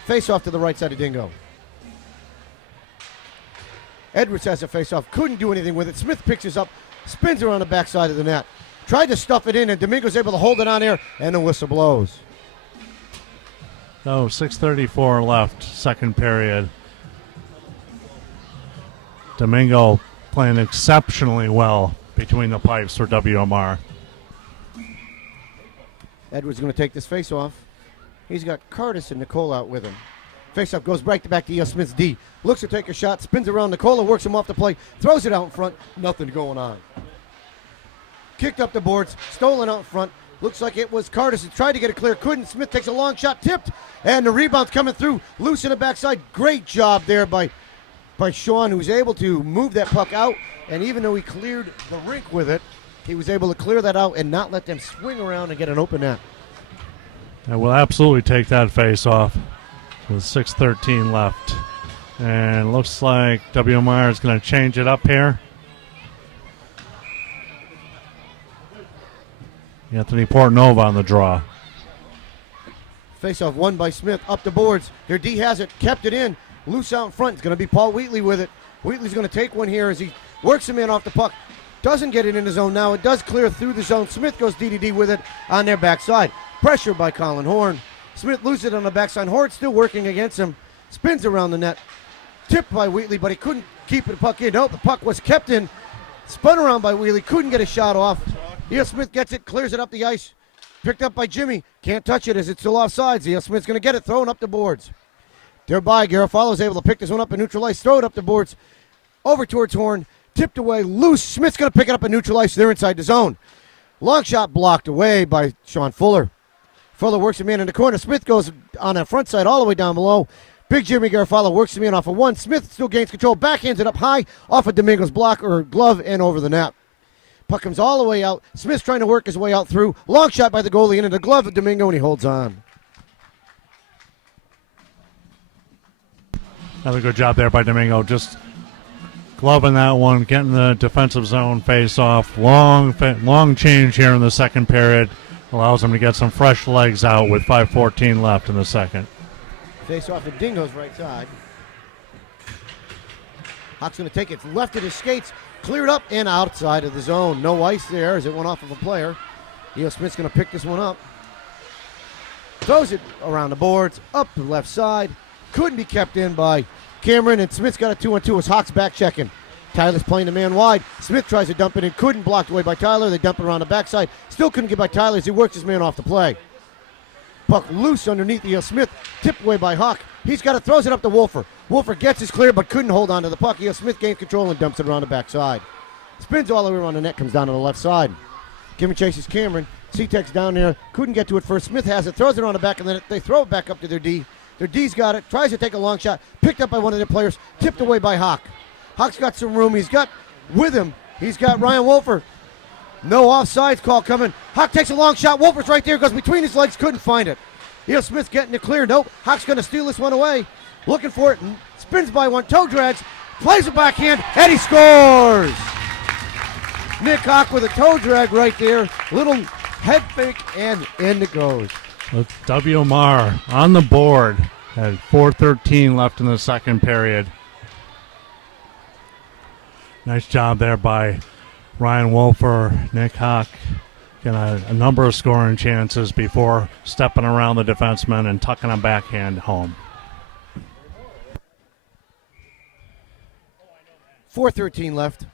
Face off to the right side of Dingo. Edwards has a face-off. Couldn't do anything with it. Smith picks it up, spins around the backside of the net. Tried to stuff it in, and Domingo's able to hold it on there, and the whistle blows. So 6:34 left, second period. Domingo playing exceptionally well between the pipes for WMR. Edwards going to take this face-off. He's got Curtis and Nicole out with him. Face-off goes right back to E.L. Smith's D. Looks to take a shot, spins around Nicola, works him off the play, throws it out in front. Nothing going on. Kicked up the boards, stolen out in front. Looks like it was Curtis who tried to get it clear, couldn't. Smith takes a long shot, tipped, and the rebound's coming through. Loose in the backside. Great job there by Sean, who was able to move that puck out. And even though he cleared the rink with it, he was able to clear that out and not let them swing around and get an open net. And we'll absolutely take that face off with 6:13 left. And looks like WMR is going to change it up here. Anthony Portnova on the draw. Face-off won by Smith, up the boards. Their D has it, kept it in. Loose out in front. It's going to be Paul Wheatley with it. Wheatley's going to take one here as he works him in off the puck. Doesn't get it in the zone now. It does clear through the zone. Smith goes DDD with it on their backside. Pressure by Colin Horn. Smith loses it on the backside. Horn still working against him. Spins around the net. Tipped by Wheatley, but he couldn't keep the puck in. Nope, the puck was kept in. Spun around by Wheatley. Couldn't get a shot off. E.L. Smith gets it, clears it up the ice. Picked up by Jimmy. Can't touch it as it's still offsides. E.L. Smith's going to get it, throwing up the boards. Thereby, Garofalo's able to pick this one up and neutralize, throw it up the boards. Over towards Horn. Tipped away, loose. Smith's going to pick it up and neutralize. They're inside the zone. Long shot blocked away by Sean Fuller. Fuller works him in the corner. Smith goes on the front side all the way down below. Big Jimmy Garofalo works him in off of one. Smith still gains control. Backhands it up high off of Domingo's block or glove and over the net. Puck comes all the way out. Smith's trying to work his way out through. Long shot by the goalie into the glove of Domingo, and he holds on. Another good job there by Domingo. Just gloving that one, getting the defensive zone face off. Long change here in the second period. Allows him to get some fresh legs out with 5:14 left in the second. Face off at Dingo's right side. Hawk's going to take it left at his skates. Cleared up and outside of the zone. No ice there as it went off of a player. E.L. Smith's going to pick this one up. Throws it around the boards, up the left side. Couldn't be kept in by Cameron, and Smith's got a 2-on-2 as Hawk's back checking. Tyler's playing the man wide. Smith tries to dump it in, couldn't, blocked away by Tyler. They dump it around the backside. Still couldn't get by Tyler as he works his man off the play. Puck loose underneath E.L. Smith, tipped away by Hawk. He's got it, throws it up to Wolfer. Wolfer gets his clear but couldn't hold on to the puck. E.L. Smith gains control and dumps it around the backside. Spins all the way around the net, comes down to the left side. Kimmy chases Cameron. C-Tech's down there, couldn't get to it first. Smith has it, throws it around the back of the net. They throw it back up to their D. Their D's got it, tries to take a long shot, picked up by one of their players, tipped away by Hawk. Hawk's got some room. He's got with him. He's got Ryan Wolfer. No offsides call coming. Hawk takes a long shot. Wolfer's right there, goes between his legs, couldn't find it. E.L. Smith getting it clear. Nope. Hawk's going to steal this one away. Looking for it. Spins by one. Toe drags. Plays a backhand. And he scores. Nick Hawk with a toe drag right there. Little head fake and in it goes. With WMR on the board at 4:13 left in the second period. Nice job there by Ryan Wolfer, Nick Hawk. Getting a number of scoring chances before stepping around the defenseman and tucking a backhand home. 4:13 left.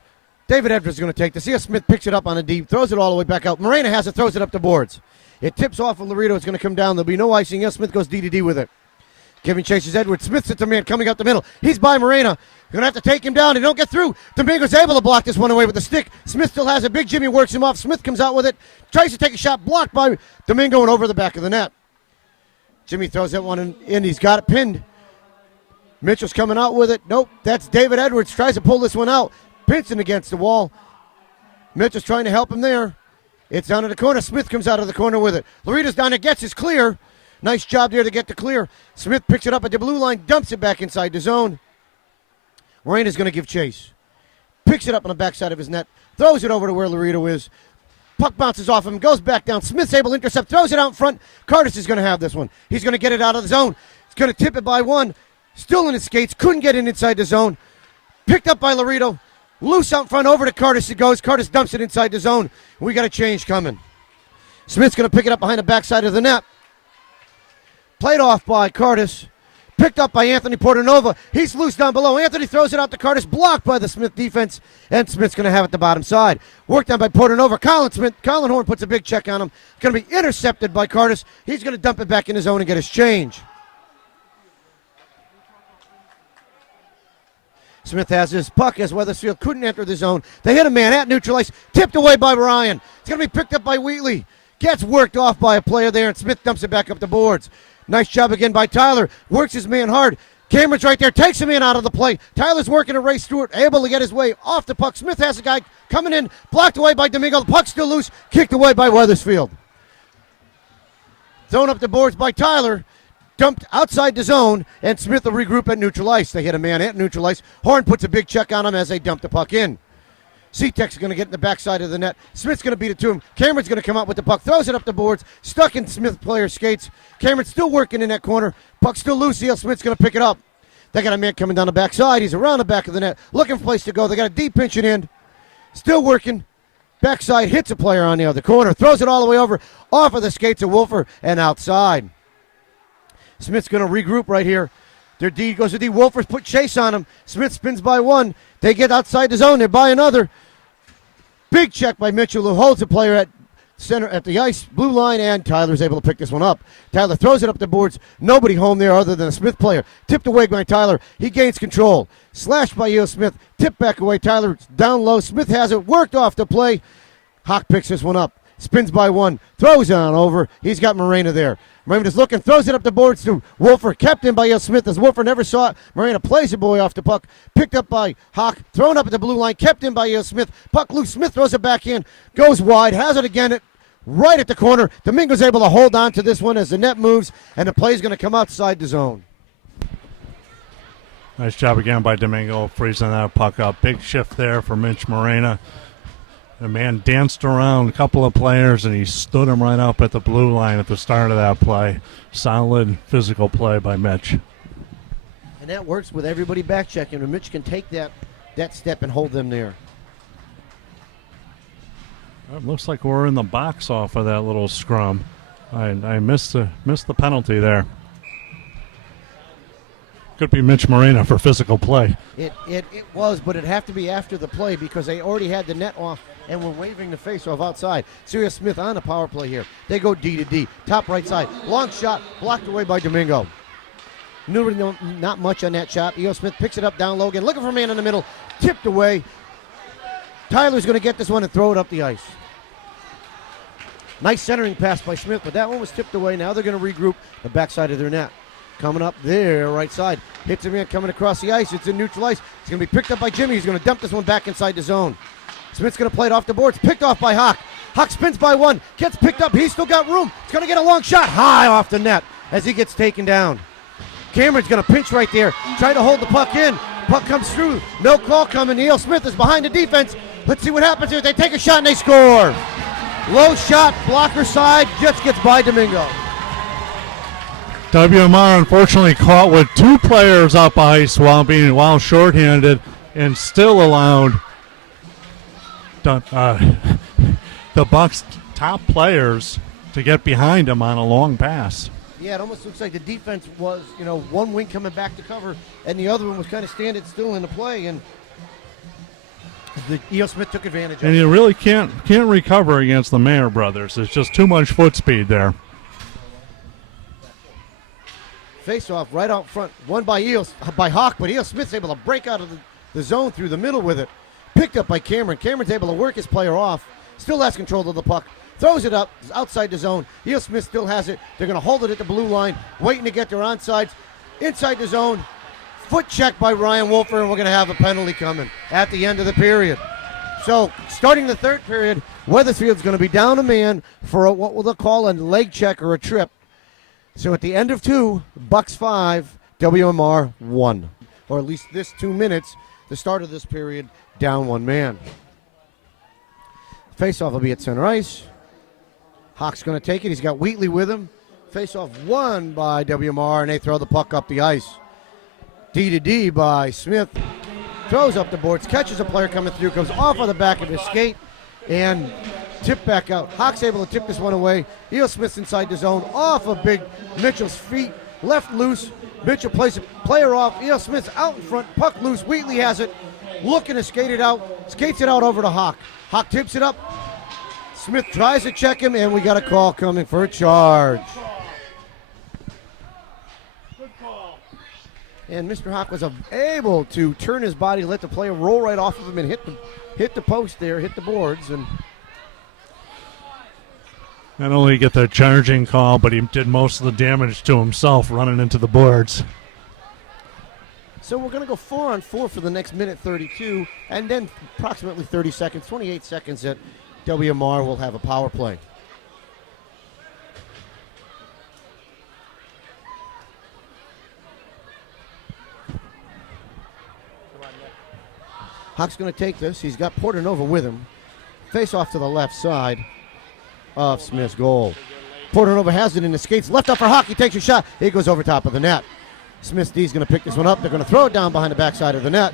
David Edwards is going to take this. E.L. Smith picks it up on the deep, throws it all the way back out. Morena has it, throws it up the boards. It tips off of Laredo. It's going to come down. There'll be no icing. E.L. Smith goes D with it. Kevin chases Edwards. Smith's at the man coming up the middle. He's by Morena. You're going to have to take him down. They don't get through. Domingo's able to block this one away with the stick. Smith still has it. Big Jimmy works him off. Smith comes out with it. Tries to take a shot. Blocked by Domingo and over the back of the net. Jimmy throws that one in. He's got it pinned. Mitchell's coming out with it. Nope. That's David Edwards. Tries to pull this one out. Pinson against the wall. Mitchell's trying to help him there. It's down in the corner. Smith comes out of the corner with it. Laredo's down there. Gets his clear. Nice job there to get the clear. Smith picks it up at the blue line. Dumps it back inside the zone. Morena's going to give chase. Picks it up on the backside of his net. Throws it over to where Laredo is. Puck bounces off him. Goes back down. Smith's able to intercept. Throws it out in front. Curtis is going to have this one. He's going to get it out of the zone. He's going to tip it by one. Still in his skates. Couldn't get in inside the zone. Picked up by Laredo. Loose out front, over to Curtis it goes. Curtis dumps it inside the zone. We got a change coming. Smith's going to pick it up behind the backside of the net. Played off by Curtis. Picked up by Anthony Portanova. He's loose down below. Anthony throws it out to Curtis, blocked by the Smith defense, and Smith's going to have it the bottom side. Worked on by Portanova. Colin Horn puts a big check on him. Going to be intercepted by Curtis. He's going to dump it back in his zone and get his change. Smith has his puck as Weathersfield couldn't enter the zone. They hit a man at neutral ice, tipped away by Ryan. It's going to be picked up by Wheatley. Gets worked off by a player there, and Smith dumps it back up the boards. Nice job again by Tyler. Works his man hard. Cameron's right there, takes him in out of the play. Tyler's working to Ray Stewart, able to get his way off the puck. Smith has a guy coming in, blocked away by Domingo. The puck's still loose, kicked away by Weathersfield. Thrown up the boards by Tyler. Dumped outside the zone, and Smith will regroup at neutral ice. They hit a man at neutral ice. Horn puts a big check on him as they dump the puck in. C-Tech's going to get in the backside of the net. Smith's going to beat it to him. Cameron's going to come out with the puck, throws it up the boards, stuck in Smith player skates. Cameron's still working in that corner. Puck's still loose. E.L. Smith's going to pick it up. They got a man coming down the backside. He's around the back of the net, looking for a place to go. They got a deep pinch it in. Still working. Backside hits a player on the other corner, throws it all the way over, off of the skates of Wolfer and outside. Smith's going to regroup right here. Their D goes to D. Wolfers put chase on him. Smith spins by one. They get outside the zone. They're by another. Big check by Mitchell, who holds the player at center at the ice blue line, and Tyler's able to pick this one up. Tyler throws it up the boards. Nobody home there other than a Smith player. Tipped away by Tyler. He gains control. Slashed by E.O. Smith. Tipped back away. Tyler down low. Smith has it. Worked off the play. Hawk picks this one up. Spins by one. Throws it on over. He's got Morena there. Morena is looking, throws it up the boards to Wolfer, kept in by E.L. Smith as Wolfer never saw it. Morena plays a boy off the puck, picked up by Hawk, thrown up at the blue line, kept in by E.L. Smith. Puck loose, Smith throws it back in, goes wide, has it again right at the corner. Domingo's able to hold on to this one as the net moves, and the play's going to come outside the zone. Nice job again by Domingo, freezing that puck up. Big shift there for Mitch Morena. The man danced around a couple of players, and he stood him right up at the blue line at the start of that play. Solid physical play by Mitch. And that works with everybody back checking, and Mitch can take that step and hold them there. It looks like we're in the box off of that little scrum. I missed the penalty there. Could be Mitch Morena for physical play. It was, but it'd have to be after the play because they already had the net off and were waving the face-off outside. Sirius Smith on the power play here. They go D to D. Top right side. Long shot, blocked away by Domingo. Not much on that shot. E.O. Smith picks it up down low again. Looking for a man in the middle. Tipped away. Tyler's going to get this one and throw it up the ice. Nice centering pass by Smith, but that one was tipped away. Now they're going to regroup the backside of their net. Coming up there, right side. Hits a man coming across the ice. It's in neutral ice. It's going to be picked up by Jimmy. He's going to dump this one back inside the zone. Smith's going to play it off the boards. Picked off by Hawk. Hawk spins by one. Gets picked up. He's still got room. He's going to get a long shot high off the net as he gets taken down. Cameron's going to pinch right there. Try to hold the puck in. Puck comes through. No call coming. E.L. Smith is behind the defense. Let's see what happens here. They take a shot and they score. Low shot, blocker side, just gets by Domingo. WMR unfortunately caught with two players up ice while shorthanded, and still allowed the Bucks' top players to get behind him on a long pass. Yeah, it almost looks like the defense was, one wing coming back to cover, and the other one was kind of standing still in the play, and E.O. Smith took advantage of it. And you really can't recover against the Mayer brothers. There's just too much foot speed there. Face-off right out front, won by Hawk, but E.O. Smith's able to break out of the zone through the middle with it. Picked up by Cameron. Cameron's able to work his player off. Still has control of the puck. Throws it up outside the zone. E.O. Smith still has it. They're going to hold it at the blue line, waiting to get their onsides. Inside the zone. Foot check by Ryan Wolfer, and we're going to have a penalty coming at the end of the period. So, starting the third period, Weathersfield's going to be down a man for what we'll call a leg check or a trip. So at the end of 2, Bucks 5, WMR 1. Or at least this 2 minutes, the start of this period, down one man. Face-off will be at center ice. Hawk's going to take it. He's got Wheatley with him. Face-off won by WMR, and they throw the puck up the ice. D to D by Smith. throws up the boards, catches a player coming through, comes off of the back of his skate, and tipped back out. Hawk's able to tip this one away. Eel Smith's inside the zone, off of big Mitchell's feet, left loose. Mitchell plays a player off. Eel Smith's out in front, puck loose. Wheatley has it, looking to skate it out, skates it out over to Hawk. Hawk tips it up. Smith tries to check him, and we got a call coming for a charge. And Mr. Hawk was able to turn his body, let the player roll right off of him, and hit the post there, hit the boards, and not only get the charging call, but he did most of the damage to himself running into the boards. so we're going to go 4-on-4 for the next minute 32, and then approximately 30 seconds, 28 seconds at WMR will have a power play. Hawk's going to take this. He's got Portanova with him. Face off to the left side of Smith's goal. Portanova has it in the skates. Left up for Hawk. He takes a shot. It goes over top of the net. Smith D's going to pick this one up. They're going to throw it down behind the backside of the net.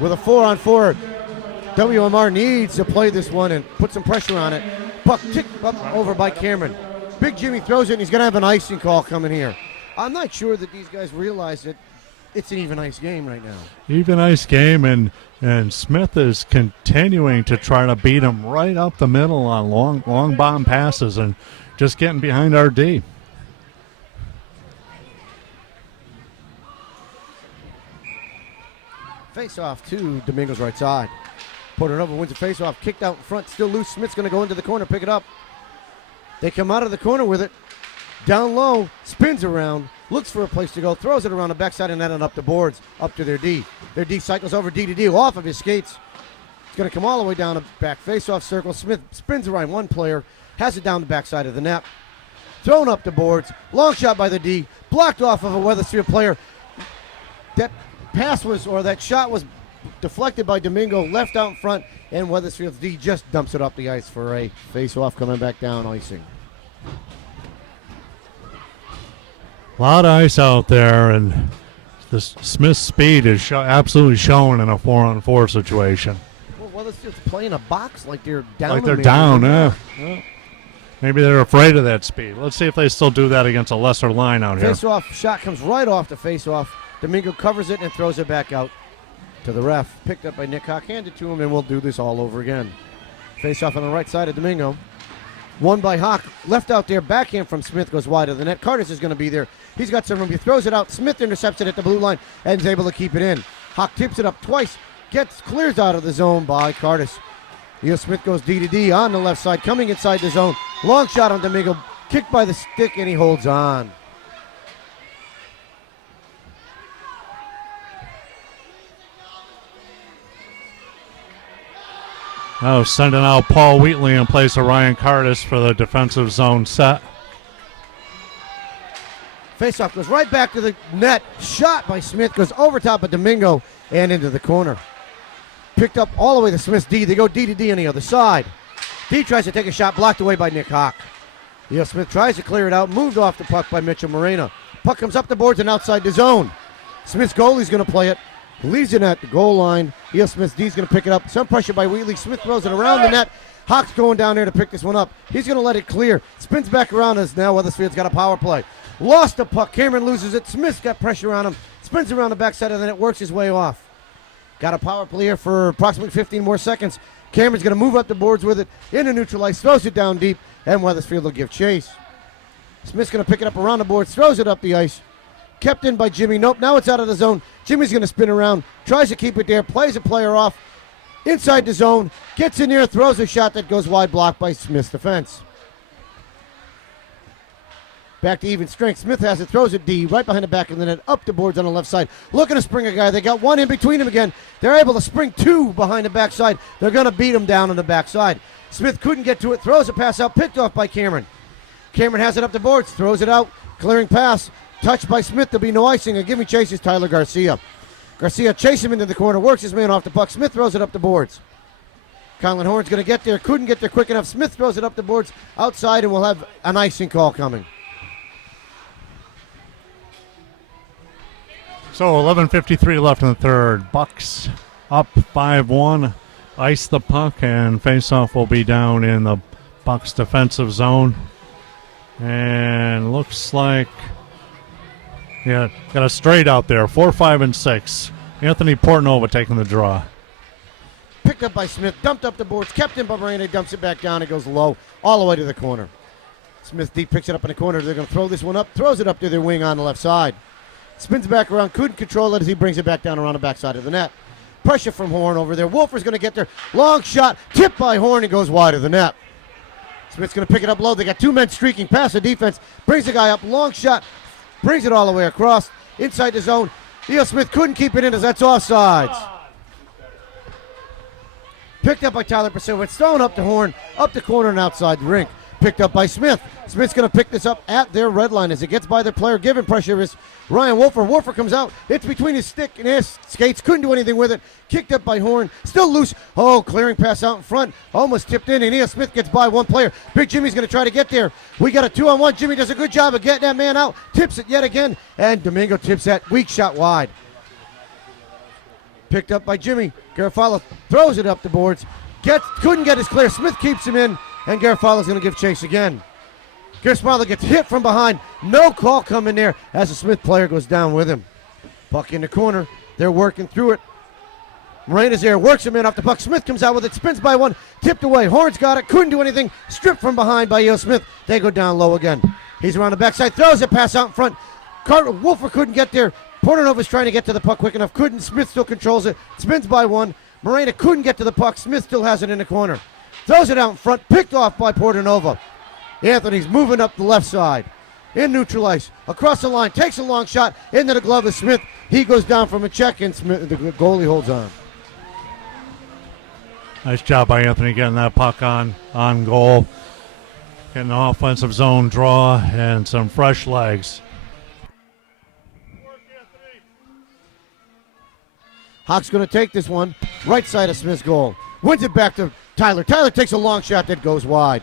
With a 4-on-4, WMR needs to play this one and put some pressure on it. Puck ticked up over by Cameron. Big Jimmy throws it, and he's going to have an icing call coming here. I'm not sure that these guys realize that it's an even ice game right now. Even ice game, and Smith is continuing to try to beat him right up the middle on long bomb passes and just getting behind our D. Face off to Domingo's right side. Portanova wins the face off, kicked out in front, still loose. Smith's going to go into the corner, pick it up. They come out of the corner with it. Down low, spins around, looks for a place to go, throws it around the backside of the net and up the boards, up to their D. Their D cycles over D to D, off of his skates. It's going to come all the way down the back face-off circle. Smith spins around one player, has it down the backside of the net. Thrown up the boards, long shot by the D, blocked off of a Weathersfield player. That pass was, or that shot was deflected by Domingo, left out in front, and Weathersfield's D just dumps it off the ice for a face-off coming back down, icing. A lot of ice out there, and this Smith's speed is absolutely shown in a 4-on-4 situation. Well, Weathersfield's playing a box like they're down. Like they're down, yeah. Maybe they're afraid of that speed. Let's see if they still do that against a lesser line out here. Face-off shot comes right off the face-off. Domingo covers it and throws it back out to the ref. Picked up by Nick Hawk, handed to him, and we'll do this all over again. Face-off on the right side of Domingo. Won by Hawk. Left out there. Backhand from Smith goes wide of the net. Curtis is going to be there. He's got some room. He throws it out. Smith intercepts it at the blue line and is able to keep it in. Hawk tips it up twice. Clears out of the zone by Curtis. Eel Smith goes D to D on the left side. Coming inside the zone. Long shot on Domingo. Kicked by the stick, and he holds on. Now sending out Paul Wheatley in place of Ryan Curtis for the defensive zone set. Faceoff goes right back to the net. Shot by Smith goes over top of Domingo and into the corner. Picked up all the way to Smith's D. They go D to D on the other side. D tries to take a shot, blocked away by Nick Hawk. Eel Smith tries to clear it out, moved off the puck by Mitchell Moreno. Puck comes up the boards and outside the zone. Smith's goalie's going to play it. Leaves it at the goal line. Eel Smith's D's going to pick it up. Some pressure by Wheatley. Smith throws it around the net. Hawk's going down there to pick this one up. He's going to let it clear. Spins back around as now Weathersfield's got a power play. Lost the puck. Cameron loses it. Smith's got pressure on him. Spins around the backside of the net. Works his way off. Got a power play here for approximately 15 more seconds. Cameron's going to move up the boards with it. Into neutral ice. Throws it down deep. And Weathersfield will give chase. Smith's going to pick it up around the boards. Throws it up the ice. Kept in by Jimmy. Nope, now it's out of the zone. Jimmy's going to spin around, tries to keep it there, plays a player off, inside the zone, gets in there, throws a shot that goes wide, blocked by Smith's defense. Back to even strength. Smith has it, throws it D, right behind the back of the net, up the boards on the left side. Looking to spring a guy. They got one in between him again. They're able to spring two behind the backside. They're going to beat him down on the backside. Smith couldn't get to it, throws a pass out, picked off by Cameron. Cameron has it up the boards, throws it out, clearing pass. Touched by Smith, there'll be no icing. And giving chase is Tyler Garcia. Garcia chases him into the corner, works his man off the puck. Smith throws it up the boards. Colin Horn's going to get there, couldn't get there quick enough. Smith throws it up the boards outside, and we'll have an icing call coming. So 11:53 left in the third. Bucks up 5-1. Ice the puck, and faceoff will be down in the Bucks defensive zone. And looks like, yeah, got a straight out there. 4, 5, and 6. Anthony Portnova taking the draw. Picked up by Smith, dumped up the boards, kept in by Moreno, dumps it back down. It goes low, all the way to the corner. Smith deep picks it up in the corner. They're going to throw this one up, throws it up to their wing on the left side. Spins back around, couldn't control it as he brings it back down around the backside of the net. Pressure from Horn over there. Wolfer's going to get there. Long shot, tipped by Horn, and goes wide of the net. Smith's going to pick it up low. They got two men streaking past the defense. Brings the guy up, long shot, brings it all the way across, inside the zone. E.O. Smith couldn't keep it in as that's offsides. Picked up by Tyler Purcell. It's thrown up to Horn, up the corner and outside the rink. Picked up by Smith. Smith's going to pick this up at their red line as it gets by their player. Given pressure is Ryan Wolfer. Wolfer comes out. It's between his stick and his skates. Couldn't do anything with it. Kicked up by Horn. Still loose. Oh, clearing pass out in front. Almost tipped in, and E.O. Smith gets by one player. Big Jimmy's going to try to get there. We got a 2-on-1. Jimmy does a good job of getting that man out. Tips it yet again, and Domingo tips that weak shot wide. Picked up by Jimmy. Garofalo throws it up the boards. Couldn't get his clear. Smith keeps him in, and Garofalo's going to give chase again. Garofalo gets hit from behind. No call coming there as the Smith player goes down with him. Puck in the corner. They're working through it. Moreno's there, works him in off the puck. Smith comes out with it, spins by one, tipped away. Horns got it, couldn't do anything. Stripped from behind by E.O. Smith. They go down low again. He's around the backside, throws it, pass out in front. Wolfer couldn't get there. Portnova's trying to get to the puck quick enough. Couldn't. Smith still controls it. Spins by one. Moreno couldn't get to the puck. Smith still has it in the corner. Throws it out in front. Picked off by Portnova. Anthony's moving up the left side. In neutral ice. Across the line. Takes a long shot. Into the glove of Smith. He goes down from a check, and Smith, the goalie holds on. Nice job by Anthony getting that puck on goal. Getting an offensive zone draw and some fresh legs. Hawk's going to take this one. Right side of Smith's goal. Wins it back to Tyler. Tyler takes a long shot that goes wide.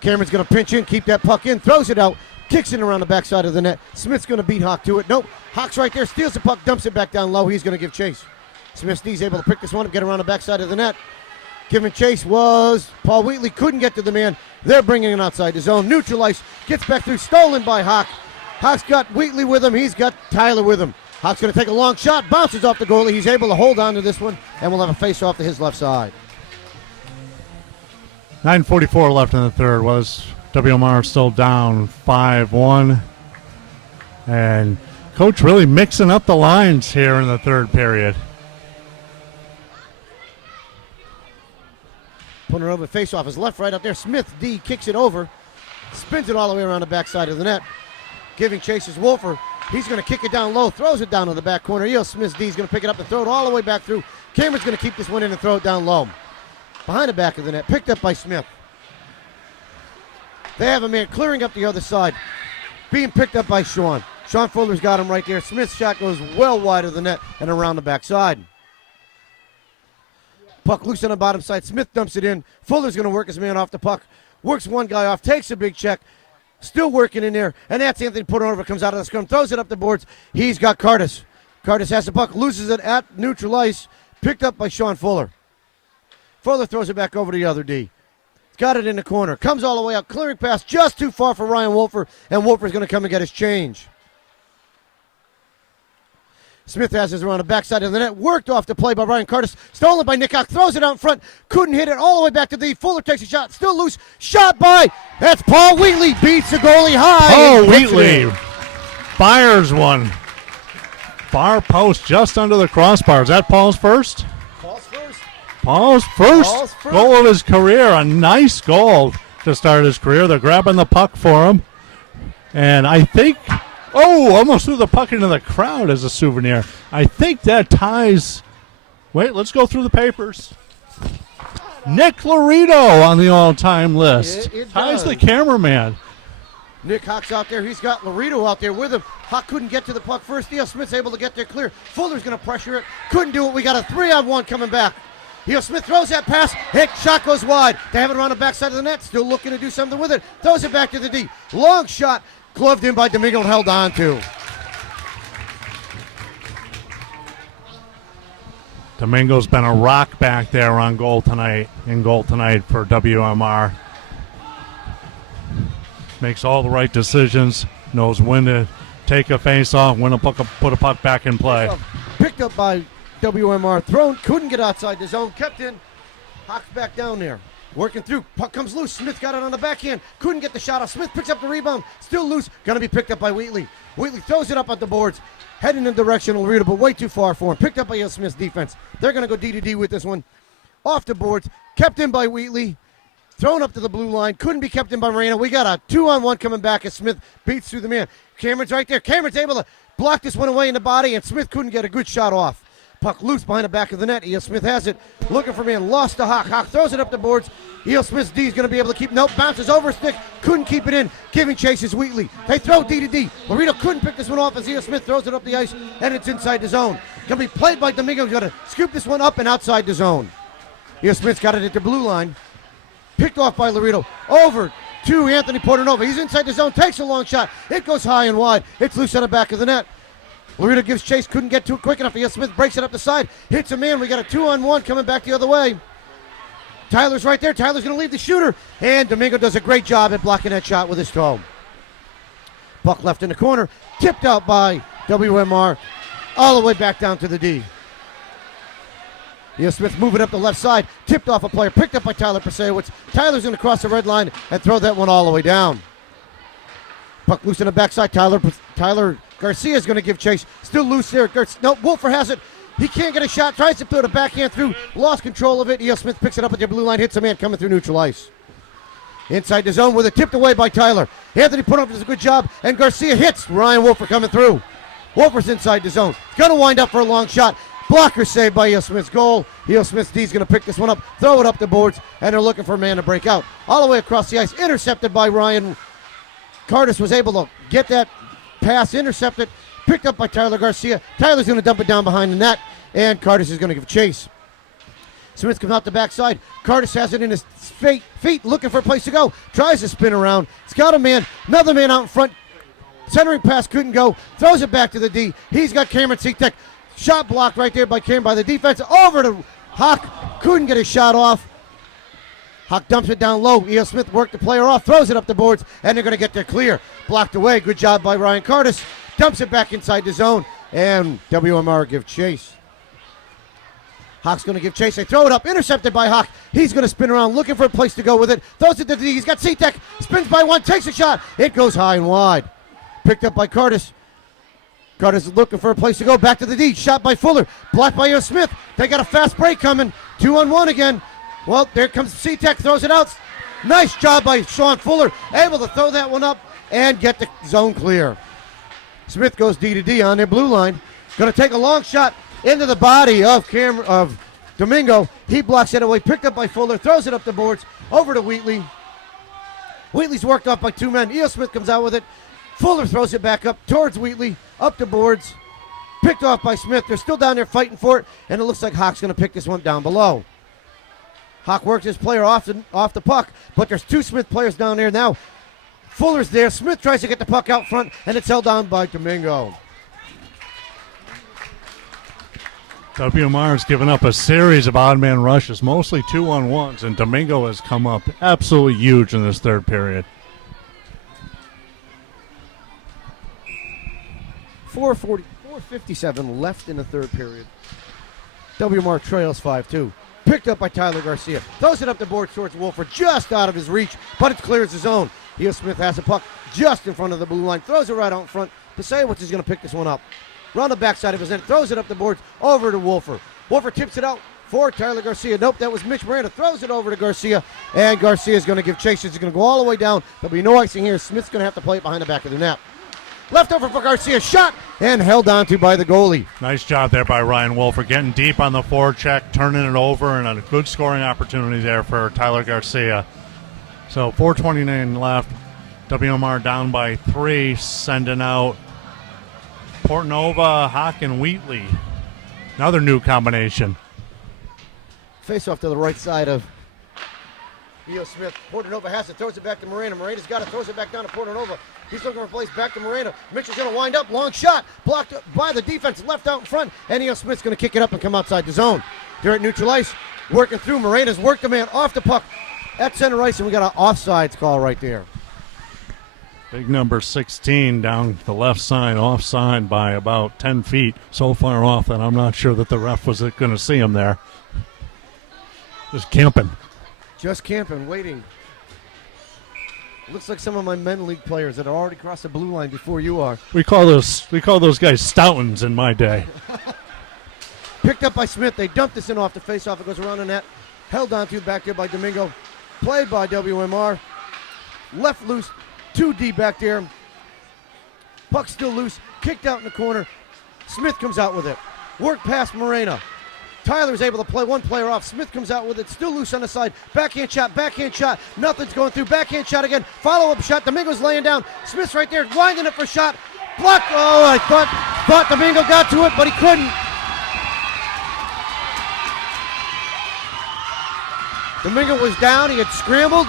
Cameron's going to pinch in, keep that puck in, throws it out, kicks it around the backside of the net. Smith's going to beat Hawk to it. Nope. Hawk's right there, steals the puck, dumps it back down low. He's going to give chase. Smith D's able to pick this one up, get around the backside of the net. Giving chase was Paul Wheatley. Couldn't get to the man. They're bringing it outside the zone. Neutral ice. Gets back through. Stolen by Hawk. Hawk's got Wheatley with him. He's got Tyler with him. Hawk's going to take a long shot. Bounces off the goalie. He's able to hold on to this one. And we'll have a face-off to his left side. 9:44 left in the third. Was WMR still down 5-1. And Coach really mixing up the lines here in the third period. Putting it over face-off. His left right up there. Smith D kicks it over. Spins it all the way around the backside of the net. Giving chase is Wolfer. He's going to kick it down low. Throws it down to the back corner. E.O. Smith D is going to pick it up and throw it all the way back through. Cameron's going to keep this one in and throw it down low. Behind the back of the net. Picked up by Smith. They have a man clearing up the other side. Being picked up by Sean. Sean Fuller's got him right there. Smith's shot goes well wide of the net and around the backside. Puck loose on the bottom side. Smith dumps it in. Fuller's going to work his man off the puck. Works one guy off. Takes a big check. Still working in there. And that's Anthony Portnova. Comes out of the scrum. Throws it up the boards. He's got Curtis. Curtis has the puck. Loses it at neutral ice. Picked up by Sean Fuller. Fuller throws it back over to the other D. Got it in the corner. Comes all the way out. Clearing pass just too far for Ryan Wolfer. And Wolfer's going to come and get his change. Smith has his around the backside of the net. Worked off the play by Ryan Curtis. Stolen by Nick Hawk. Throws it out in front. Couldn't hit it all the way back to the Fuller takes a shot. Still loose. Shot by. That's Paul Wheatley. Beats the goalie high. Paul Wheatley fires one. Far post just under the crossbar. Is that Paul's first? Paul's first. Paul's first goal of his career. A nice goal to start his career. They're grabbing the puck for him. And I think... Oh, almost threw the puck into the crowd as a souvenir. I think that ties... Wait, let's go through the papers. Nick Laredo on the all-time list. It ties does. the cameraman. Nick Hawk's out there. He's got Laredo out there with him. Hawk couldn't get to the puck first. E.O. Smith's able to get there clear. Fuller's going to pressure it. Couldn't do it. We got a 3-on-1 coming back. E.O. Smith throws that pass. Hit. Shot goes wide. They have it around the backside of the net. Still looking to do something with it. Throws it back to the D. Long shot. Gloved in by Domingo and held on to. Domingo's been a rock back there on goal tonight, for WMR. Makes all the right decisions, knows when to take a face-off, when to put a puck back in play. Picked up by WMR, thrown, couldn't get outside the zone, kept in. Hawks back down there. Working through, puck comes loose. Smith got it on the backhand. Couldn't get the shot off. Smith picks up the rebound. Still loose. Going to be picked up by Wheatley. Wheatley throws it up at the boards. Heading in the direction of Laredo, but way too far for him. Picked up by Yale Smith's defense. They're going to go D-to-D with this one. Off the boards. Kept in by Wheatley. Thrown up to the blue line. Couldn't be kept in by Moreno. We got a 2-on-1 coming back as Smith beats through the man. Cameron's right there. Cameron's able to block this one away in the body, and Smith couldn't get a good shot off. Puck loose behind the back of the net. E.L. Smith has it. Looking for man. Lost to Hawk. Hawk throws it up the boards. E.L. Smith's D is going to be able to keep. Nope. Bounces over stick. Couldn't keep it in. Giving chases Wheatley. They throw D-to-D. Laredo couldn't pick this one off as E.L. Smith throws it up the ice, and it's inside the zone. Going to be played by Domingo. He's going to scoop this one up and outside the zone. E.L. Smith's got it at the blue line. Picked off by Laredo. Over to Anthony Portanova. He's inside the zone. Takes a long shot. It goes high and wide. It's loose on the back of the net. Laredo gives chase, couldn't get to it quick enough. E.L. Smith breaks it up the side, hits a man. We got a 2-on-1 coming back the other way. Tyler's right there. Tyler's going to leave the shooter, and Domingo does a great job at blocking that shot with his toe. Puck left in the corner, tipped out by WMR, all the way back down to the D. E.L. Smith moving up the left side, tipped off a player, picked up by Tyler Pasewicz. Tyler's going to cross the red line and throw that one all the way down. Puck loose in the backside. Tyler Garcia is going to give chase. Still loose there. No, Wolfer has it. He can't get a shot. Tries to put a backhand through. Lost control of it. E.L. Smith picks it up at the blue line. Hits a man coming through neutral ice. Inside the zone with it tipped away by Tyler. Anthony Portanova does a good job. And Garcia hits Ryan Wolfer coming through. Wolfer's inside the zone. Going to wind up for a long shot. Blocker saved by E.L. Smith's goal. E.L. Smith's D is going to pick this one up. Throw it up the boards. And they're looking for a man to break out. All the way across the ice. Intercepted by Ryan. Curtis was able to get that pass intercepted, picked up by Tyler Garcia. Tyler's going to dump it down behind the net, and Curtis is going to give chase. Smith comes out the backside. Curtis has it in his feet, looking for a place to go. Tries to spin around. It's got a man, another man out in front. Centering pass couldn't go. Throws it back to the D. He's got Cameron Seatek. Shot blocked right there by Cameron by the defense. Over to Hawk. Couldn't get a shot off. Hawk dumps it down low. E.L. Smith worked the player off, throws it up the boards, and they're going to get there clear. Blocked away. Good job by Ryan Curtis. Dumps it back inside the zone, and WMR give chase. Hawk's going to give chase. They throw it up. Intercepted by Hawk. He's going to spin around, looking for a place to go with it. Throws it to the D. He's got Seatek. Spins by one, takes a shot. It goes high and wide. Picked up by Curtis. Curtis is looking for a place to go. Back to the D. Shot by Fuller. Blocked by E.L. Smith. They got a fast break coming. 2-on-1 again. Well, there comes Seatek, throws it out. Nice job by Sean Fuller, able to throw that one up and get the zone clear. Smith goes D-to-D on their blue line. Going to take a long shot into the body of Domingo. He blocks it away, picked up by Fuller, throws it up the boards, over to Wheatley. Wheatley's worked off by two men. E.L. Smith comes out with it. Fuller throws it back up towards Wheatley, up the boards. Picked off by Smith. They're still down there fighting for it, and it looks like Hawk's going to pick this one down below. Hawk works his player off the puck, but there's two Smith players down there now. Fuller's there. Smith tries to get the puck out front, and it's held down by Domingo. WMR has given up a series of odd man rushes, mostly 2-on-1s, and Domingo has come up absolutely huge in this third period. 4:57 left in the third period. WMR trails 5-2. Picked up by Tyler Garcia. Throws it up the board towards Wolfer, just out of his reach, but it clears the zone. E.L. Smith has the puck just in front of the blue line. Throws it right out in front. Pasewicz is going to pick this one up. Round the backside of his net. Throws it up the boards over to Wolfer. Wolfer tips it out for Tyler Garcia. Nope, that was Mitch Miranda. Throws it over to Garcia, and Garcia is going to give chase. It's going to go all the way down. There'll be no icing here. Smith's going to have to play it behind the back of the net. Left over for Garcia, shot, and held on to by the goalie. Nice job there by Ryan Wolfer, getting deep on the forecheck, turning it over, and a good scoring opportunity there for Tyler Garcia. So 4:29 left. WMR down by 3, sending out Portanova, Hawk, and Wheatley. Another new combination. Face off to the right side of E.O. Smith, Portanova has it, throws it back to Moreno. Morena's got it, throws it back down to Portanova. He's looking for a place back to Moreno. Mitchell's going to wind up, long shot, blocked by the defense, left out in front, and E.O. Smith's going to kick it up and come outside the zone. They're at neutral ice, working through. Morena's worked the man off the puck at center ice, and we got an offsides call right there. Big number 16 down the left side, offside by about 10 feet. So far off that I'm not sure that the ref was going to see him there. Just camping. Just camping, waiting. Looks like some of my men league players that are already crossed the blue line before you are. We call those guys Stoutons in my day. Picked up by Smith. They dumped this in off the faceoff. It goes around the net. Held on to back there by Domingo. Played by WMR. Left loose. 2D back there. Puck still loose. Kicked out in the corner. Smith comes out with it. Work past Moreno. Tyler's able to play one player off. Smith comes out with it. Still loose on the side. Backhand shot. Backhand shot. Nothing's going through. Backhand shot again. Follow-up shot. Domingo's laying down. Smith's right there. Winding it for a shot. Blocked. Oh, I thought Domingo got to it, but he couldn't. Domingo was down. He had scrambled.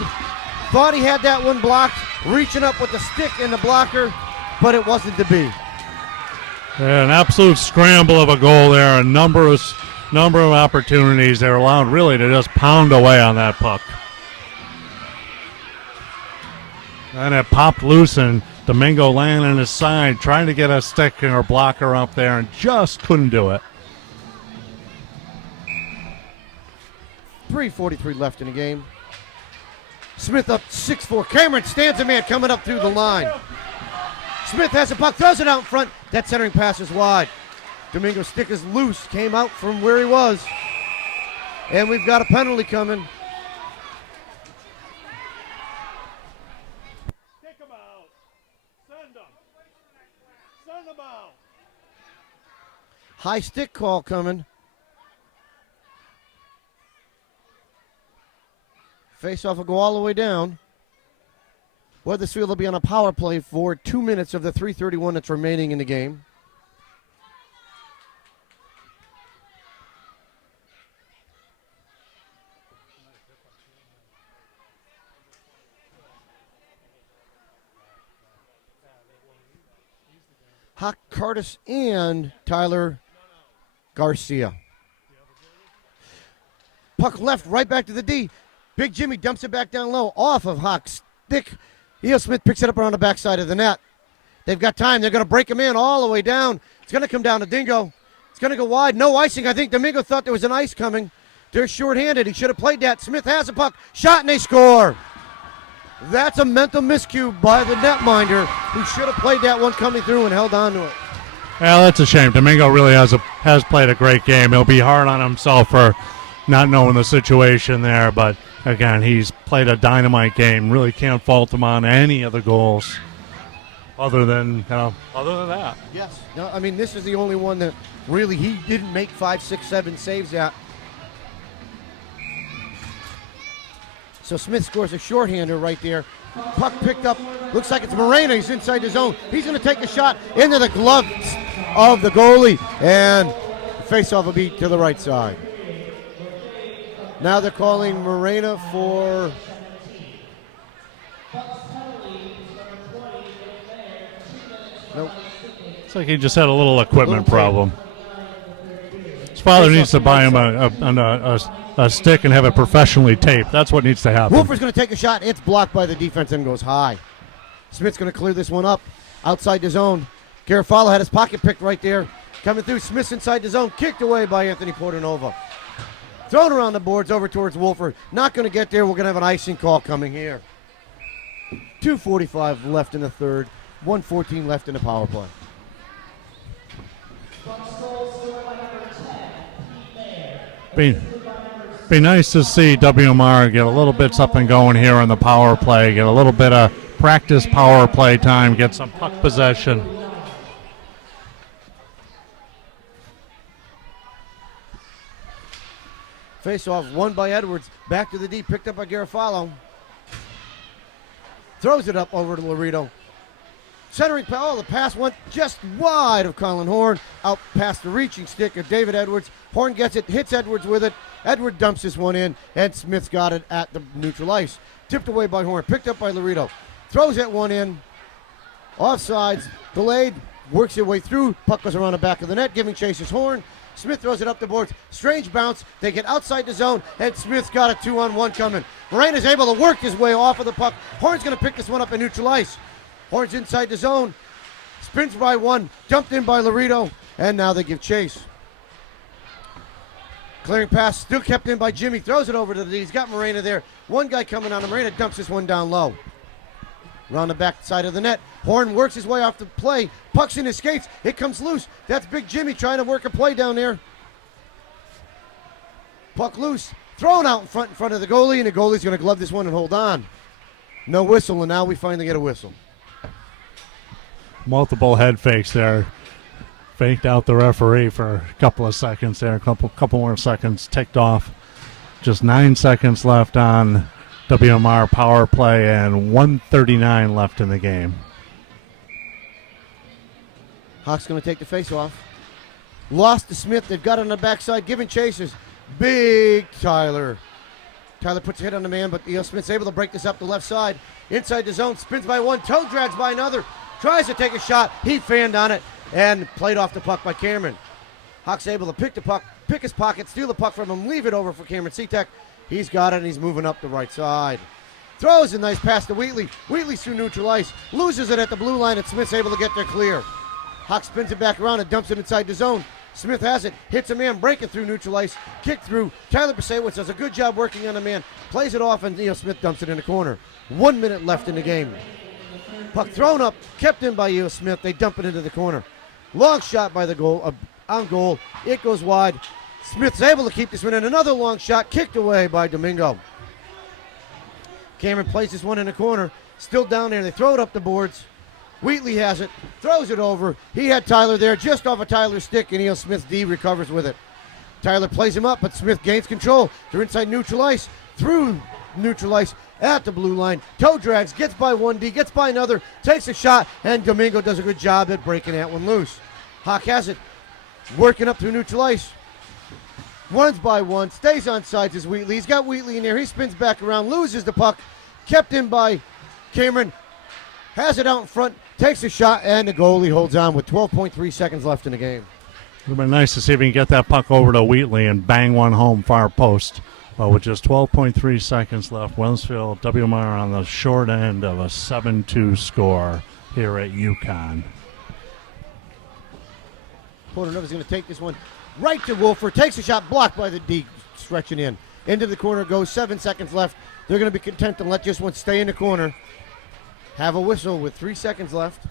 Thought he had that one blocked. Reaching up with the stick in the blocker, but it wasn't to be. Yeah, an absolute scramble of a goal there. A number of opportunities. They're allowed really to just pound away on that puck. And it popped loose, and Domingo laying on his side, trying to get a stick or blocker up there, and just couldn't do it. 3:43 left in the game. Smith up 6-4. Cameron stands a man coming up through the line. Smith has the puck, throws it out in front. That centering pass is wide. Domingo's stick is loose, came out from where he was. And we've got a penalty coming. Kick him out. Send him. Send him out. High stick call coming. Face-off will go all the way down. Weathersfield will be on a power play for 2 minutes of the 3:31 that's remaining in the game. Hawk Curtis and Tyler Garcia. Puck left, right back to the D. Big Jimmy dumps it back down low, off of Hawk's stick. E.O. Smith picks it up around the backside of the net. They've got time. They're going to break him in all the way down. It's going to come down to Dingo. It's going to go wide. No icing. I think Domingo thought there was an ice coming. They're shorthanded. He should have played that. Smith has a puck. Shot, and they score. That's a mental miscue by the netminder, who should have played that one coming through and held on to it. Well, that's a shame. Domingo really has played a great game. He'll be hard on himself for not knowing the situation there, but again, he's played a dynamite game. Really can't fault him on any of the goals, other than that. Yes. No, I mean, this is the only one that really he didn't make 5, 6, 7 saves at. So Smith scores a shorthander right there. Puck picked up. Looks like it's Moreno. He's inside the zone. He's going to take a shot into the gloves of the goalie, and the face-off will be to the right side. Now they're calling Moreno for nope. It's like he just had a little equipment problem. His father needs to buy him a stick and have it professionally taped. That's what needs to happen. Wolfer's going to take a shot. It's blocked by the defense and goes high. Smith's going to clear this one up outside the zone. Garofalo had his pocket picked right there. Coming through, Smith's inside the zone. Kicked away by Anthony Portanova. Thrown around the boards over towards Wolfer. Not going to get there. We're going to have an icing call coming here. 2:45 left in the third. 1:14 left in the power play. Be nice to see WMR get a little bits up and going here on the power play, get a little bit of practice power play time, get some puck possession. Face-off won by Edwards. Back to the D, picked up by Garofalo. Throws it up over to Laredo. Centering power. The pass went just wide of Colin Horn. Out past the reaching stick of David Edwards. Horn gets it, hits Edwards with it. Edward dumps this one in, and Smith's got it at the neutral ice. Tipped away by Horn. Picked up by Laredo. Throws that one in. Offsides. Delayed. Works your way through. Puck goes around the back of the net, giving chases Horn. Smith throws it up the boards. Strange bounce. They get outside the zone, and Smith's got a 2-on-1 coming. Moraine is able to work his way off of the puck. Horn's going to pick this one up in neutral ice. Horn's inside the zone. Spins by one. Dumped in by Laredo, and now they give chase. Clearing pass, still kept in by Jimmy. Throws it over to the D. He's got Morena there. One guy coming on him. Morena dumps this one down low. Around the back side of the net. Horn works his way off the play. Puck's in his skates. It comes loose. That's Big Jimmy trying to work a play down there. Puck loose. Thrown out in front of the goalie, and the goalie's going to glove this one and hold on. No whistle, and now we finally get a whistle. Multiple head fakes there. Faked out the referee for a couple of seconds there. A couple more seconds ticked off. Just 9 seconds left on WMR power play and 1:39 left in the game. Hawks going to take the face-off. Lost to Smith. They've got it on the backside, giving chases. Big Tyler. Tyler puts a hit on the man, but Smith's able to break this up the left side. Inside the zone, spins by one, toe drags by another. Tries to take a shot. He fanned on it and played off the puck by Cameron. Hawks able to pick the puck, pick his pocket, steal the puck from him, leave it over for Cameron Seatek. He's got it, and he's moving up the right side. Throws a nice pass to Wheatley. Wheatley's through neutral ice. Loses it at the blue line, and Smith's able to get there clear. Hawks spins it back around and dumps it inside the zone. Smith has it. Hits a man, breaking through neutral ice. Kick through. Tyler Pasewicz does a good job working on the man. Plays it off, and Smith dumps it in the corner. 1 minute left in the game. Puck thrown up, kept in by Smith. They dump it into the corner. Long shot by the goal, on goal. It goes wide. Smith's able to keep this one in. Another long shot, kicked away by Domingo. Cameron plays this one in the corner. Still down there. They throw it up the boards. Wheatley has it. Throws it over. He had Tyler there just off of Tyler's stick, and Smith's D recovers with it. Tyler plays him up, but Smith gains control. They're inside neutral ice. Through neutral ice at the blue line. Toe drags, gets by one D, gets by another, takes a shot, and Domingo does a good job at breaking that one loose. Hawk has it. Working up through neutral ice. Runs by one, stays on sides as Wheatley. He's got Wheatley in there. He spins back around, loses the puck. Kept in by Cameron. Has it out in front, takes a shot, and the goalie holds on with 12.3 seconds left in the game. It would have been nice to see if we can get that puck over to Wheatley and bang one home far post. But with just 12.3 seconds left, Wellsville WMR on the short end of a 7-2 score here at UConn. Porternova's going to take this one right to Wolfer. Takes a shot, blocked by the D, stretching in. Into the corner goes, 7 seconds left. They're going to be content to let this one stay in the corner. Have a whistle with 3 seconds left.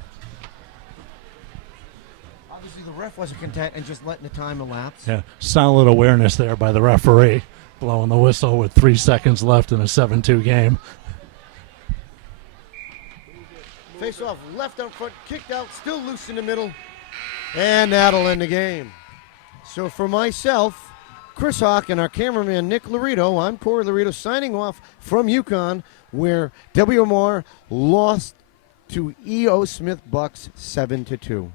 Obviously, the ref wasn't content and just letting the time elapse. Yeah, solid awareness there by the referee, blowing the whistle with 3 seconds left in a 7-2 game. Face off, left out front, kicked out, still loose in the middle, and that'll end the game. So for myself, Chris Hawk, and our cameraman Nick Laredo, I'm Corey Laredo signing off from UConn, where WMR lost to E.O. Smith Bucks 7-2.